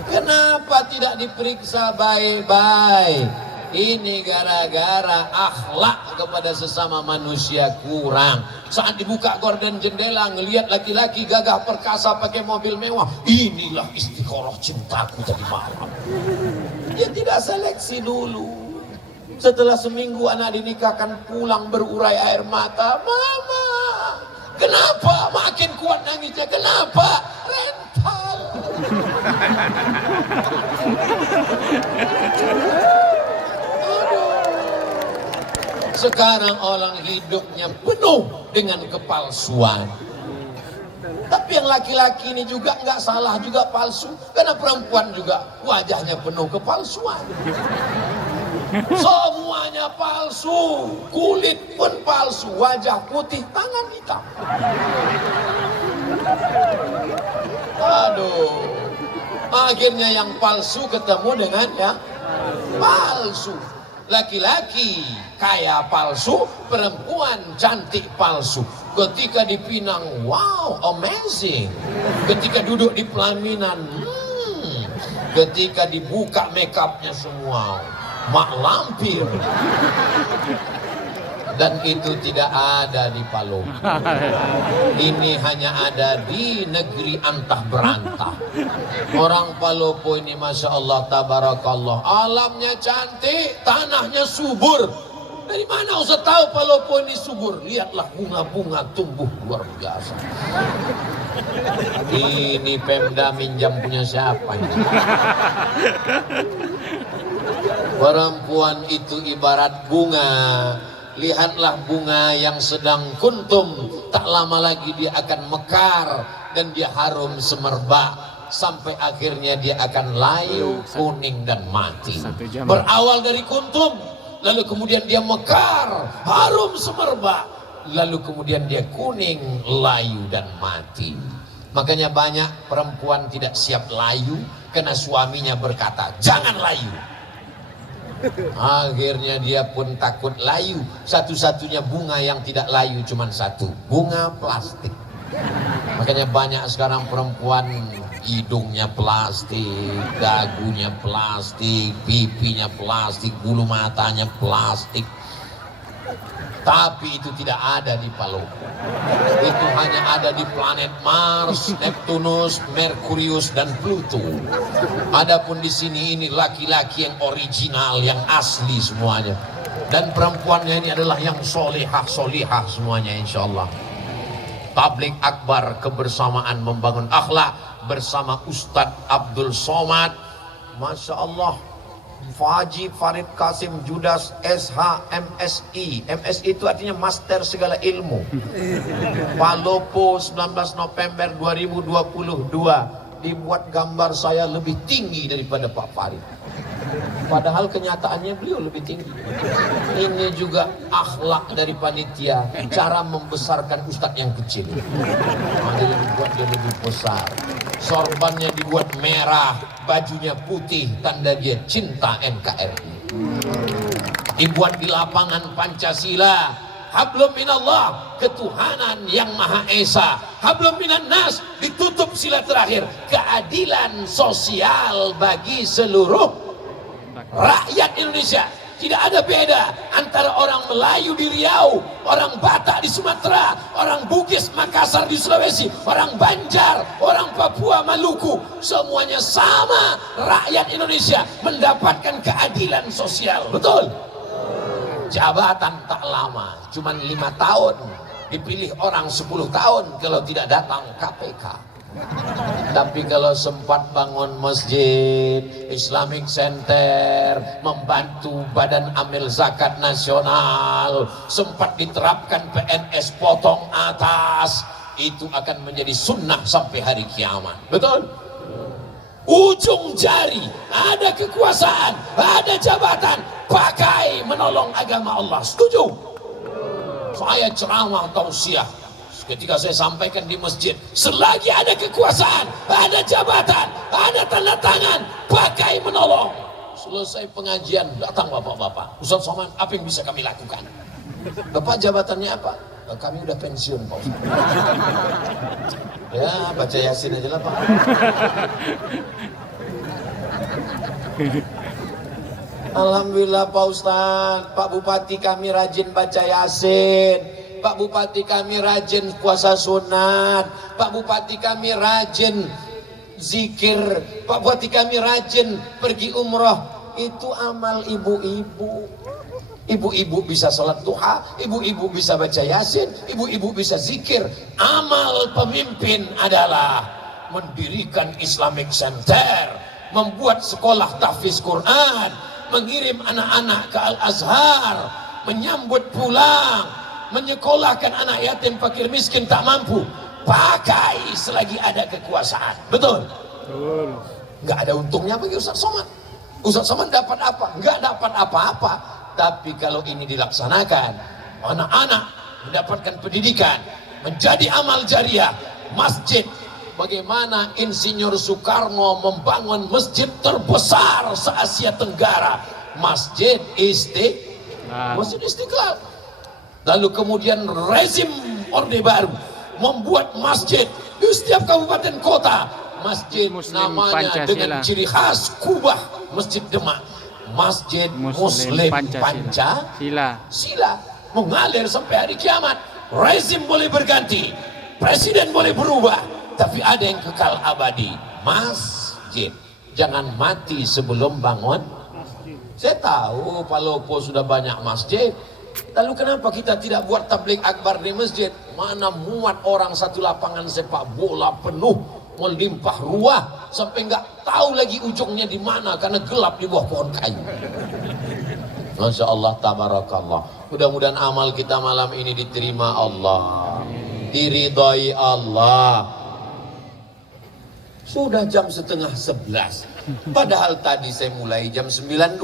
Kenapa tidak diperiksa baik-baik? Ini gara-gara akhlak kepada sesama manusia kurang. Saat dibuka gorden jendela, ngelihat laki-laki gagah perkasa pakai mobil mewah, inilah istiqoroh cintaku tadi malam. Dia tidak seleksi dulu. Setelah seminggu anak dinikahkan, pulang berurai air mata. Mama, kenapa? Makin kuat nangisnya. Kenapa? Rental. Sekarang orang hidupnya penuh dengan kepalsuan. Tapi yang laki-laki ini juga nggak salah juga palsu. Karena perempuan juga wajahnya penuh kepalsuan. Semuanya palsu, kulit pun palsu, wajah putih, tangan hitam. Aduh, akhirnya yang palsu ketemu dengan yang palsu. Laki-laki kaya palsu, perempuan cantik palsu. Ketika dipinang, wow, amazing. Ketika duduk di pelaminan, ketika dibuka make upnya semua, mak lampir. Dan itu tidak ada di Palopo. Ini hanya ada di negeri antah berantah. Orang Palopo ini Masya Allah tabarakallah, alamnya cantik, tanahnya subur. Dari mana Ustaz tahu Palopo ini subur? Lihatlah bunga-bunga tumbuh luar biasa. Ini Pemda minjam punya siapa ini? Perempuan itu ibarat bunga. Lihatlah bunga yang sedang kuntum, tak lama lagi dia akan mekar dan dia harum semerbak sampai akhirnya dia akan layu, kuning dan mati. Berawal dari kuntum, lalu kemudian dia mekar, harum semerbak, lalu kemudian dia kuning, layu dan mati. Makanya banyak perempuan tidak siap layu karena suaminya berkata, jangan layu. Akhirnya dia pun takut layu. Satu-satunya bunga yang tidak layu cuma satu, bunga plastik. Makanya banyak sekarang perempuan hidungnya plastik, dagunya plastik, pipinya plastik, bulu matanya plastik. Tapi itu tidak ada di Palopo. Itu hanya ada di planet Mars, Neptunus, Merkurius dan Pluto. Adapun di sini ini laki-laki yang original, yang asli semuanya. Dan perempuannya ini adalah yang solihah semuanya insya Allah. Tablik akbar kebersamaan membangun akhlak bersama Ustadz Abdul Somad. Masya Allah. Faji Farid Kasim Judas SH MSI. MSI itu artinya Master Segala Ilmu. Palopo 19 November 2022. Dibuat gambar saya lebih tinggi daripada Pak Farid. Padahal kenyataannya beliau lebih tinggi. Ini juga akhlak dari panitia, cara membesarkan ustadz yang kecil. Ada yang dibuat dia lebih besar. Sorbannya dibuat merah, bajunya putih, tanda dia cinta NKRI. Dibuat di lapangan Pancasila. Hablum minallah, ketuhanan yang Maha Esa. Hablum minan nas, ditutup sila terakhir, keadilan sosial bagi seluruh rakyat Indonesia. Tidak ada beda antara orang Melayu di Riau, orang Batak di Sumatera, orang Bugis Makassar di Sulawesi, orang Banjar, orang Papua Maluku. Semuanya sama, rakyat Indonesia mendapatkan keadilan sosial. Betul? Jabatan tak lama, cuma 5 tahun. Dipilih orang 10 tahun kalau tidak datang KPK. Tapi kalau sempat bangun masjid, Islamic Center, membantu Badan Amil Zakat Nasional, sempat diterapkan PNS potong atas, itu akan menjadi sunnah sampai hari kiamat. Betul? Ujung jari, ada kekuasaan, ada jabatan, pakai menolong agama Allah. Setuju? Saya ceramah tausiah. Ketika saya sampaikan di masjid, selagi ada kekuasaan, ada jabatan, ada tanda tangan, pakai menolong. Selesai pengajian, datang bapak-bapak. Ustaz Somad, apa yang bisa kami lakukan? Bapak jabatannya apa? Kami udah pensiun, Pak Ustaz. Ya, baca Yasin aja lah, Pak. Alhamdulillah Pak Ustaz, Pak Bupati kami rajin baca Yasin. Pak Bupati kami rajin puasa sunat, Pak Bupati kami rajin zikir, Pak Bupati kami rajin pergi umroh. Itu amal ibu-ibu. Ibu-ibu bisa sholat duha, ibu-ibu bisa baca Yasin, ibu-ibu bisa zikir. Amal pemimpin adalah mendirikan Islamic Center, membuat sekolah tahfiz Quran, mengirim anak-anak ke Al-Azhar, menyambut pulang, menyekolahkan anak yatim fakir miskin tak mampu. Pakai selagi ada kekuasaan. Betul? Betul. Nggak ada untungnya bagi Ustaz Somad. Ustaz Somad dapat apa? Nggak dapat apa-apa. Tapi kalau ini dilaksanakan, anak-anak mendapatkan pendidikan, menjadi amal jariah, masjid. Bagaimana Insinyur Soekarno membangun masjid terbesar se-Asia Tenggara, Masjid Istiqlal. Lalu kemudian rezim Orde Baru membuat masjid di setiap kabupaten kota. Masjid Muslim namanya Pancasila, dengan ciri khas Kubah Masjid Demak. Masjid Muslim Pancasila. mengalir sampai hari kiamat. Rezim boleh berganti, presiden boleh berubah, tapi ada yang kekal abadi, masjid. Jangan mati sebelum bangun. Saya tahu Palopo sudah banyak masjid, lalu kenapa kita tidak buat tabligh akbar di masjid? Mana muat orang satu lapangan sepak bola penuh, melimpah ruah, sampai nggak tahu lagi ujungnya di mana karena gelap di bawah pohon kayu. Masya Allah, tabarakallah. Mudah-mudahan amal kita malam ini diterima Allah, diridhai Allah. Sudah jam setengah 11, padahal tadi saya mulai jam 9.20,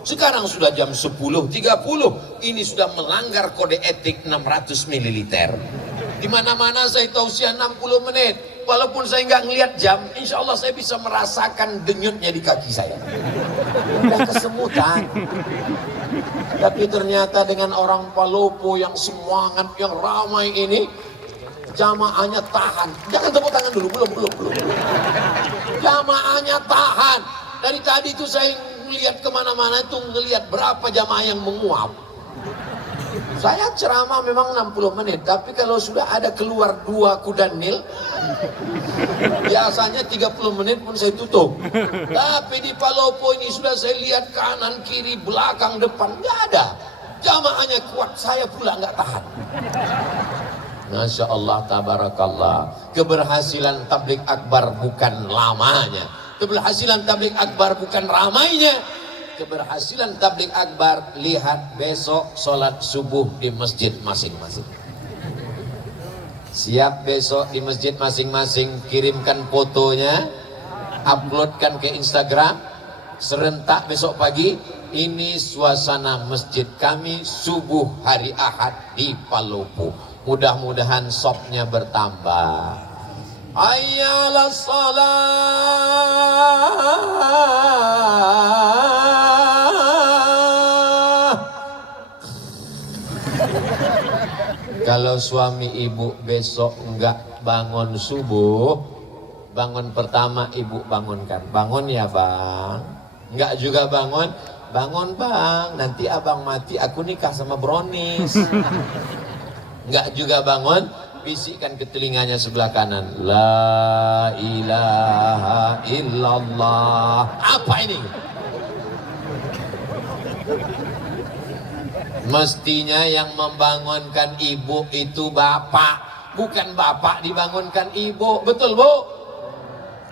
sekarang sudah jam 10.30. Ini sudah melanggar kode etik 600 ml. Di mana-mana saya tausiah 60 menit. Walaupun saya nggak ngelihat jam, insya Allah saya bisa merasakan denyutnya di kaki saya. Udah kesemutan. Tapi ternyata dengan orang Palopo yang semangat, yang ramai ini, jamaahnya tahan. Jangan tepuk tangan dulu, belum. Jamaahnya tahan. Dari tadi itu saya ngelihat kemana-mana itu ngelihat berapa jamaah yang menguap. Saya ceramah memang 60 menit, tapi kalau sudah ada keluar 2 kuda nil, biasanya 30 menit pun saya tutup. Tapi di Palopo ini sudah saya lihat kanan, kiri, belakang, depan, nggak ada. Jamaahnya kuat, saya pula nggak tahan. Masya Allah, tabarakallah. Keberhasilan tabligh akbar bukan lamanya, keberhasilan tabligh akbar bukan ramainya. Keberhasilan tabligh akbar, lihat besok sholat subuh di masjid masing-masing. Siap besok di masjid masing-masing, kirimkan fotonya, uploadkan ke Instagram, serentak besok pagi. Ini suasana masjid kami subuh hari Ahad di Palopo. Mudah-mudahan sopnya bertambah. Ayyalah salat. Kalau suami ibu besok enggak bangun subuh, bangun pertama ibu bangunkan. Bangun ya bang. Enggak juga bangun, bangun bang. Nanti abang mati aku nikah sama Bronis. Enggak juga bangun, bisikkan ke telinganya sebelah kanan, la ilaha illallah. Apa ini? Mestinya yang membangunkan ibu itu bapak, bukan bapak dibangunkan ibu. Betul bu?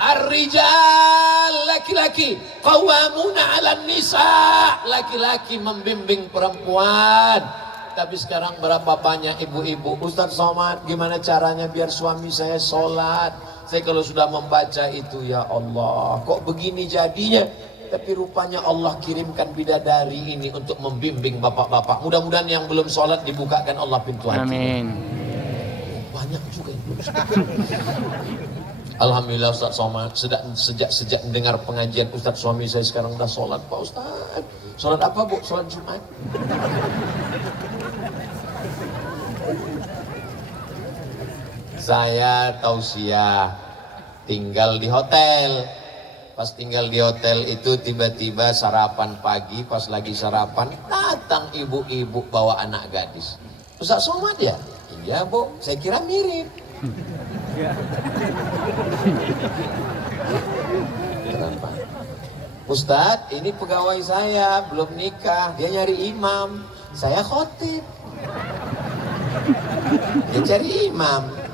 Ar-rijal, laki-laki, qawwamuna 'alan nisa, laki-laki membimbing perempuan. Tapi sekarang berapa banyak ibu-ibu, Ustadz Somad gimana caranya biar suami saya sholat? Saya kalau sudah membaca itu, ya Allah kok begini jadinya. Tapi rupanya Allah kirimkan bidadari ini untuk membimbing bapak-bapak. Mudah-mudahan yang belum sholat dibukakan Allah pintu hati. Amin. Banyak juga yang belum sholat. Alhamdulillah Ustadz Somad, sejak mendengar pengajian Ustadz, suami saya sekarang udah sholat Pak Ustadz. Sholat apa bu? Sholat Jumat. Saya tausiah tinggal di hotel. Pas tinggal di hotel itu tiba-tiba sarapan pagi, pas lagi sarapan datang ibu-ibu bawa anak gadis. Ustaz Somad ya? Iya bu, saya kira mirip. Kenapa? Ustadz, ini pegawai saya belum nikah, dia nyari imam, saya khotib. Dia cari imam.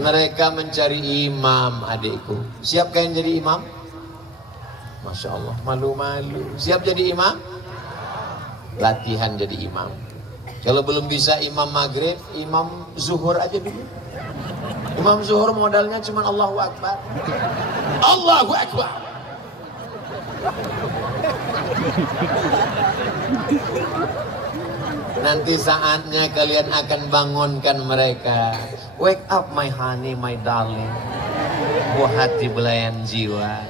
Mereka mencari imam, adikku. Siap kalian jadi imam? Masya Allah, malu-malu. Siap jadi imam? Latihan jadi imam. Kalau belum bisa imam maghrib, imam zuhur aja dulu. Imam zuhur modalnya cuma Allahu Akbar. Allahu Akbar. Nanti saatnya kalian akan bangunkan mereka. Wake up my honey, my darling. Buah hati belayan jiwa.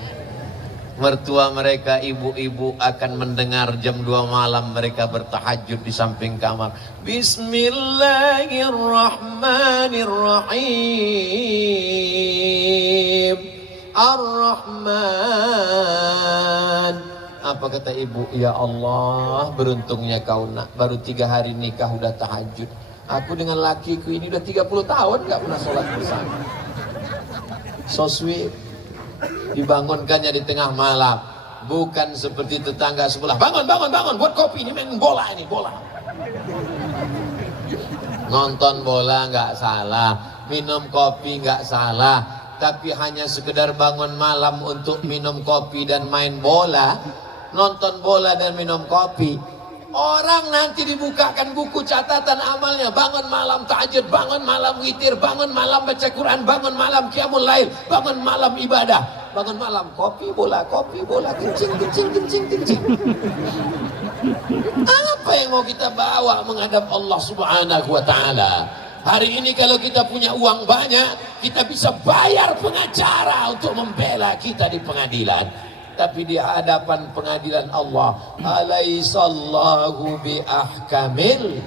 Mertua mereka, ibu-ibu akan mendengar jam 2 malam mereka bertahajud di samping kamar. Bismillahirrahmanirrahim. Ar-Rahman. Apa kata ibu? Ya Allah, beruntungnya kau nak, baru 3 hari nikah udah tahajud. Aku dengan lakiku ini udah 30 tahun gak pernah sholat bersama. So sweet. Dibangunkannya di tengah malam, bukan seperti tetangga sebelah, bangun buat kopi, ini main bola, ini bola. Nonton bola nggak salah, minum kopi nggak salah, tapi hanya sekedar bangun malam untuk minum kopi dan main bola, nonton bola dan minum kopi. Orang nanti dibukakan buku catatan amalnya, bangun malam tahajud, bangun malam witir, bangun malam baca Quran, bangun malam qiyamul lail, bangun malam ibadah, bangun malam kopi bola, kencing. Apa yang mau kita bawa menghadap Allah Subhanahu wa Ta'ala? Hari ini kalau kita punya uang banyak, kita bisa bayar pengacara untuk membela kita di pengadilan. Tapi di hadapan pengadilan Allah, alaihissallahu bi ahkamil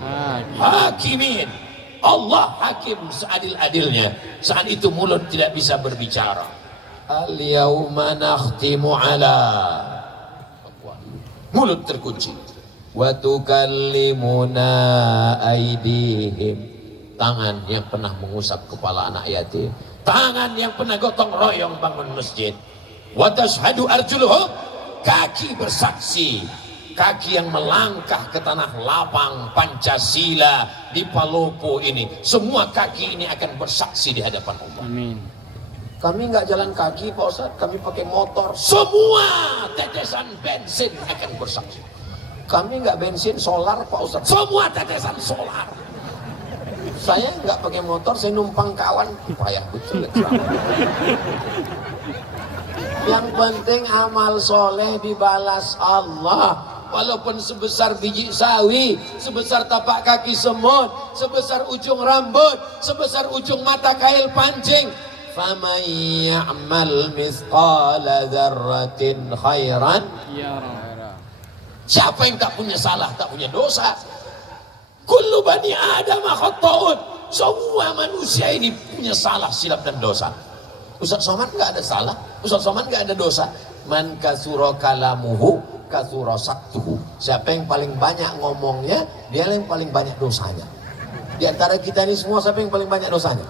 hakimin. Allah hakim seadil-adilnya. Saat itu mulut tidak bisa berbicara. Al yauma nakhtimu ala, mulut terkunci. Wa tukallimuna aydihim, tangan yang pernah mengusap kepala anak yatim, tangan yang pernah gotong royong bangun masjid. Wa tashhadu arjuluhum, kaki bersaksi, kaki yang melangkah ke tanah lapang Pancasila di Palopo ini, semua kaki ini akan bersaksi di hadapan Allah. Amin. Kami nggak jalan kaki Pak Ustadz, kami pakai motor. Semua tetesan bensin akan bersaksi. Kami nggak bensin solar Pak Ustadz, semua tetesan solar. Saya nggak pakai motor, saya numpang kawan, payah betul. Yang penting amal soleh dibalas Allah, walaupun sebesar biji sawi, sebesar tapak kaki semut, sebesar ujung rambut, sebesar ujung mata kail pancing. Faman ya'mal mithqala dzarratin khairan Yara. Siapa yang tak punya salah, tak punya dosa? Kullu bani Adam khata'un. Semua manusia ini punya salah, silap dan dosa. Ustaz Somad nggak ada salah, Ustaz Somad nggak ada dosa. Man kasura kalamuhu kasura saktuhu. Siapa yang paling banyak ngomongnya, dia yang paling banyak dosanya. Di antara kita ini semua, siapa yang paling banyak dosanya?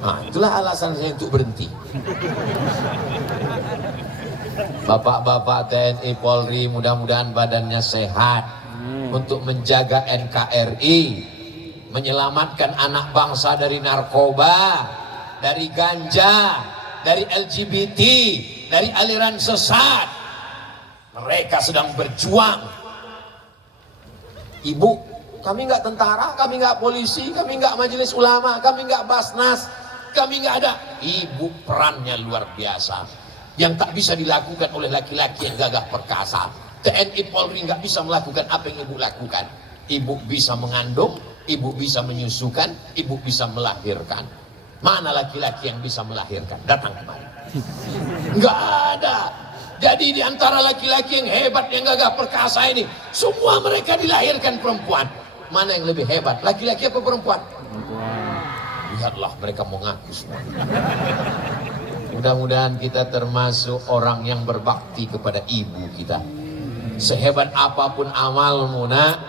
Nah, itulah alasan saya untuk berhenti. Bapak-bapak TNI Polri, mudah-mudahan badannya sehat untuk menjaga NKRI, menyelamatkan anak bangsa dari narkoba, dari ganja, dari LGBT, dari aliran sesat. Mereka sedang berjuang. Ibu, kami nggak tentara, kami nggak polisi, kami nggak majelis ulama, kami nggak basnas, kami nggak ada. Ibu perannya luar biasa, yang tak bisa dilakukan oleh laki-laki yang gagah perkasa. TNI Polri nggak bisa melakukan apa yang ibu lakukan. Ibu bisa mengandung, ibu bisa menyusukan, ibu bisa melahirkan. Mana laki-laki yang bisa melahirkan? Datang kemari. Nggak ada. Jadi di antara laki-laki yang hebat, yang gagah perkasa ini, semua mereka dilahirkan perempuan. Mana yang lebih hebat, laki-laki apa perempuan? Lihatlah mereka mengaku semua. Mudah-mudahan kita termasuk orang yang berbakti kepada ibu kita. Sehebat apapun amalmu nak,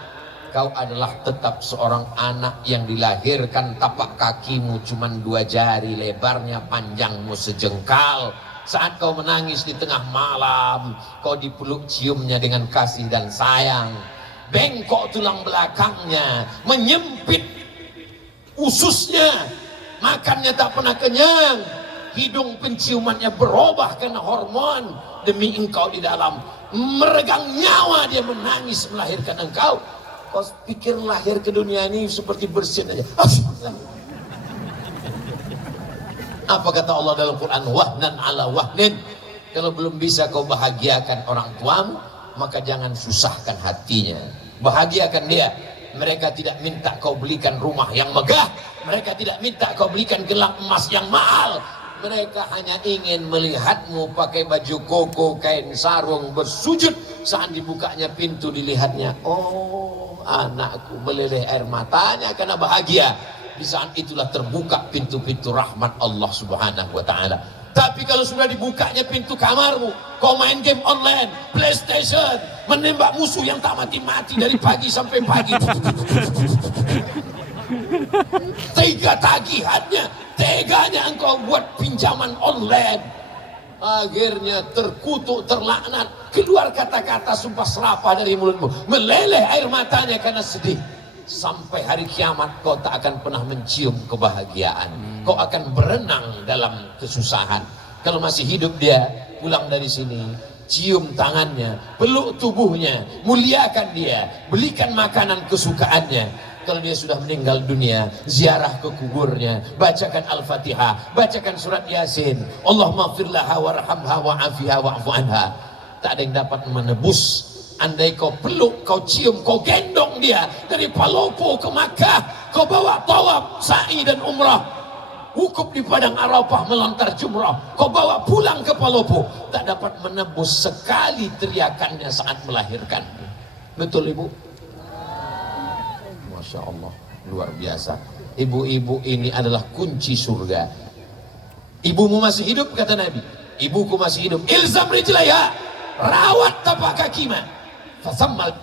kau adalah tetap seorang anak yang dilahirkan tapak kakimu cuma 2 jari, lebarnya panjangmu sejengkal. Saat kau menangis di tengah malam, kau dipeluk ciumnya dengan kasih dan sayang. Bengkok tulang belakangnya, menyempit ususnya, makannya tak pernah kenyang. Hidung penciumannya berubah karena hormon demi engkau di dalam. Meregang nyawa dia menangis melahirkan engkau. Kau pikir lahir ke dunia ini seperti bersin aja. Apa kata Allah dalam Quran? Wahnan ala wahnin. Kalau belum bisa kau bahagiakan orang tuamu, maka jangan susahkan hatinya. Bahagiakan dia. Mereka tidak minta kau belikan rumah yang megah, mereka tidak minta kau belikan gelang emas yang mahal. Mereka hanya ingin melihatmu pakai baju koko, kain sarung, bersujud. Saat dibukanya pintu dilihatnya, oh anakku, meleleh air matanya karena bahagia. Di saat itulah terbuka pintu-pintu rahmat Allah Subhanahu wa Ta'ala. Tapi kalau sudah dibukanya pintu kamarmu, kau main game online, PlayStation, menembak musuh yang tak mati-mati dari pagi sampai pagi. Tega tagihannya, teganya engkau buat pinjaman online. Akhirnya terkutuk, terlaknat, keluar kata-kata sumpah serapah dari mulutmu, meleleh air matanya karena sedih. Sampai hari kiamat kau tak akan pernah mencium kebahagiaan. Kau akan berenang dalam kesusahan. Kalau masih hidup dia, pulang dari sini, cium tangannya, peluk tubuhnya, muliakan dia, belikan makanan kesukaannya. Kalau dia sudah meninggal dunia, ziarah ke kuburnya, bacakan Al-Fatihah, bacakan surat Yasin. Allahumma firlaha warhamha wa'afiha wa'fu anha. Tak ada yang dapat menebus. Andai kau peluk, kau cium, kau gendong dia dari Palopo ke Makkah, kau bawa tawaf, sa'i dan umrah, wukuf di padang Arafah, melontar jumrah, kau bawa pulang ke Palopo, tak dapat menebus sekali teriakannya saat melahirkan. Betul ibu? Masya Allah, luar biasa. Ibu-ibu ini adalah kunci surga. Ibumu masih hidup, kata Nabi. Ibuku masih hidup. Ilzam rijlaiha, rawat tapak kakinya. Fasammal.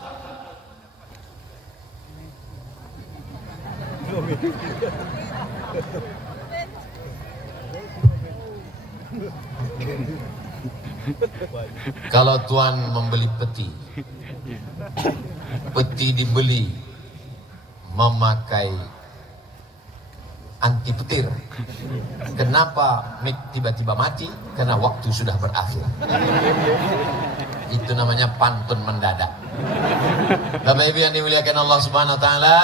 Kalau tuan membeli peti, peti dibeli memakai anti petir. Kenapa tiba-tiba mati? Karena waktu sudah berakhir. Itu namanya pantun mendadak. Bapak Ibu yang dimuliakan Allah Subhanahu wa taala,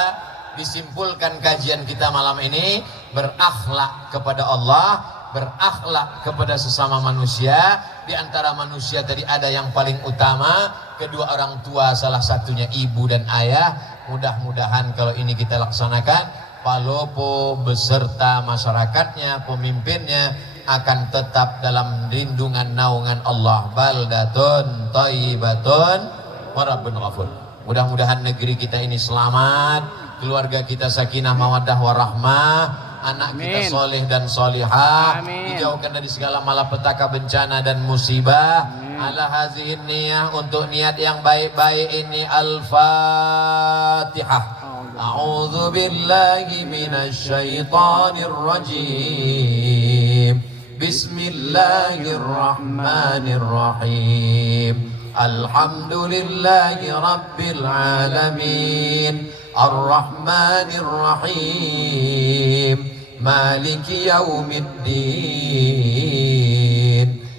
disimpulkan kajian kita malam ini, berakhlak kepada Allah, berakhlak kepada sesama manusia. Di antara manusia tadi ada yang paling utama, kedua orang tua, salah satunya ibu dan ayah. Mudah-mudahan kalau ini kita laksanakan, Palopo beserta masyarakatnya, pemimpinnya akan tetap dalam lindungan naungan Allah. Baldatun thayyibatun wa rabbun ghafur. Mudah-mudahan negeri kita ini selamat, keluarga kita sakinah mawaddah warahmah, anak kita soleh dan solihah, dijauhkan dari segala malapetaka, bencana dan musibah. Ala hazihin niyah, untuk niat yang baik-baik ini. Al-Fatihah. A'udzu billahi minasy syaithanir rajim. Bismillahirrahmanirrahim. Alhamdulillahi rabbil alamin. Ar-Rahmanir Rahim. Maliki yaumiddin.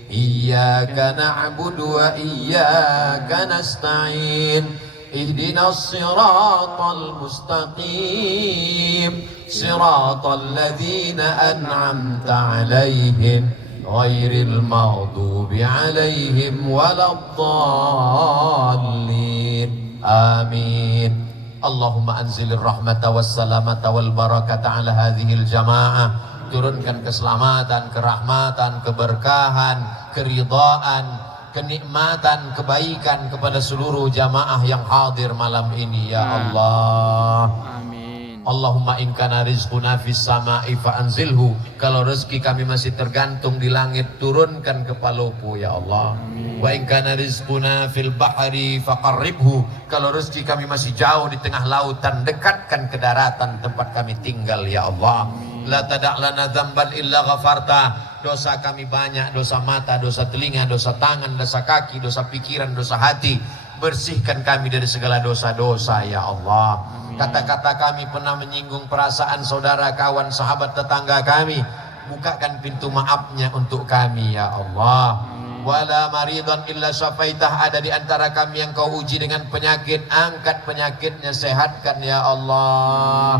Iyyaka na'budu wa iyyaka nasta'in. Ihdinas siratal mustaqim. Siratal ladzina an'amta 'alaihim ghairil maghdubi 'alaihim waladdallin. Amin. Allahumma anzilir rahmata wassalamata wal barakata ala hadhil jamaah. Turunkan keselamatan, kerahmatan, keberkahan, keridhaan, kenikmatan, kebaikan kepada seluruh jamaah yang hadir malam ini ya Allah. Amin. Allahumma in kana rizquna fis sama'i fa anzilhu. Kalau rezeki kami masih tergantung di langit, turunkan ke Palopo ya Allah. Wa in kana rizquna fil bahri faqarribhu. Kalau rezeki kami masih jauh di tengah lautan, dekatkan ke daratan tempat kami tinggal ya Allah. La tada' lana dzamban illa ghafarta. Dosa kami banyak, dosa mata, dosa telinga, dosa tangan, dosa kaki, dosa pikiran, dosa hati. Bersihkan kami dari segala dosa-dosa ya Allah. Kata-kata kami pernah menyinggung perasaan saudara, kawan, sahabat, tetangga kami, bukakan pintu maafnya untuk kami ya Allah. Wala maridan illa syafaitah. Ada di antara kami yang kau uji dengan penyakit, angkat penyakitnya, sehatkan ya Allah.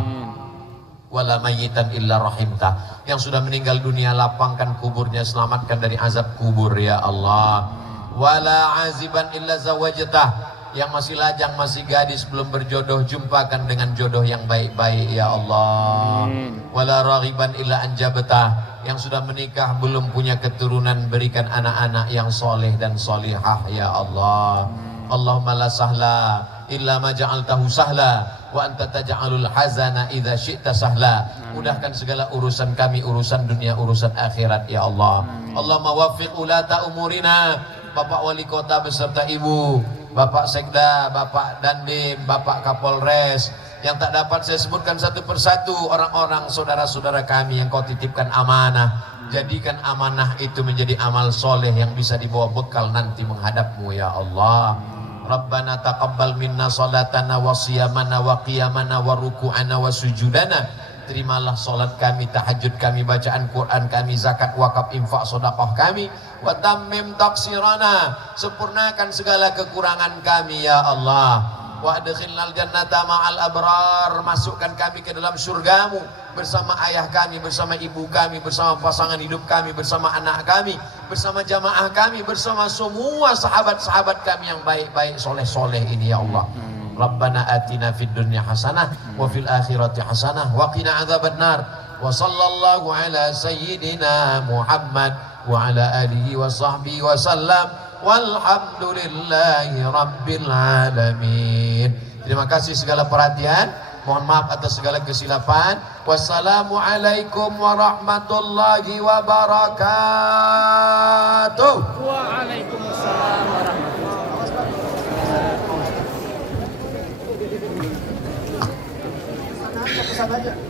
Wala mayyitan illa rahimtah. Yang sudah meninggal dunia, lapangkan kuburnya, selamatkan dari azab kubur ya Allah. Wala aziban illa zawajtah. Yang masih lajang, masih gadis, belum berjodoh, jumpakan dengan jodoh yang baik-baik ya Allah. Wala raghiban illa anjabtah. Yang sudah menikah belum punya keturunan, berikan anak-anak yang soleh dan solihah ya Allah. Allahumma la sahla illa ma ja'altahu sahla wa anta taj'alul hazana idza syi'ta sahla. Mudahkan segala urusan kami, urusan dunia, urusan akhirat ya Allah. Allahumma waffiq ulata umurina, Bapak Wali Kota beserta Ibu, Bapak Sekda, Bapak Dandim, Bapak Kapolres, yang tak dapat saya sebutkan satu persatu, orang-orang saudara-saudara kami yang kau titipkan amanah. Jadikan amanah itu menjadi amal soleh yang bisa dibawa bekal nanti menghadapmu ya Allah. Rabbana taqabbal minna salatana wa siyamana wa qiyamana wa ruku'ana wa sujudana. Terimalah solat kami, tahajud kami, bacaan Quran kami, zakat, wakaf, infak, sedekah kami. Wa tammim taqsirana, sempurnakan segala kekurangan kami ya Allah. Wa adkhilnal jannata ma'al abrar, masukkan kami ke dalam surgamu bersama ayah kami, bersama ibu kami, bersama pasangan hidup kami, bersama anak kami, bersama jamaah kami, bersama semua sahabat-sahabat kami yang baik-baik, soleh-soleh ini ya Allah. Rabbana atina fid dunya hasanah wa fil akhirati hasanah wa qina adzabannar. Wa sallallahu ala sayyidina Muhammad wa ala alihi wa sahbihi wa sallam. Walhamdulillahi rabbil alamin. Terima kasih segala perhatian. Mohon maaf atas segala kesilapan. Wassalamualaikum warahmatullahi wabarakatuh. Waalaikumsalam warahmatullahi wabarakatuh.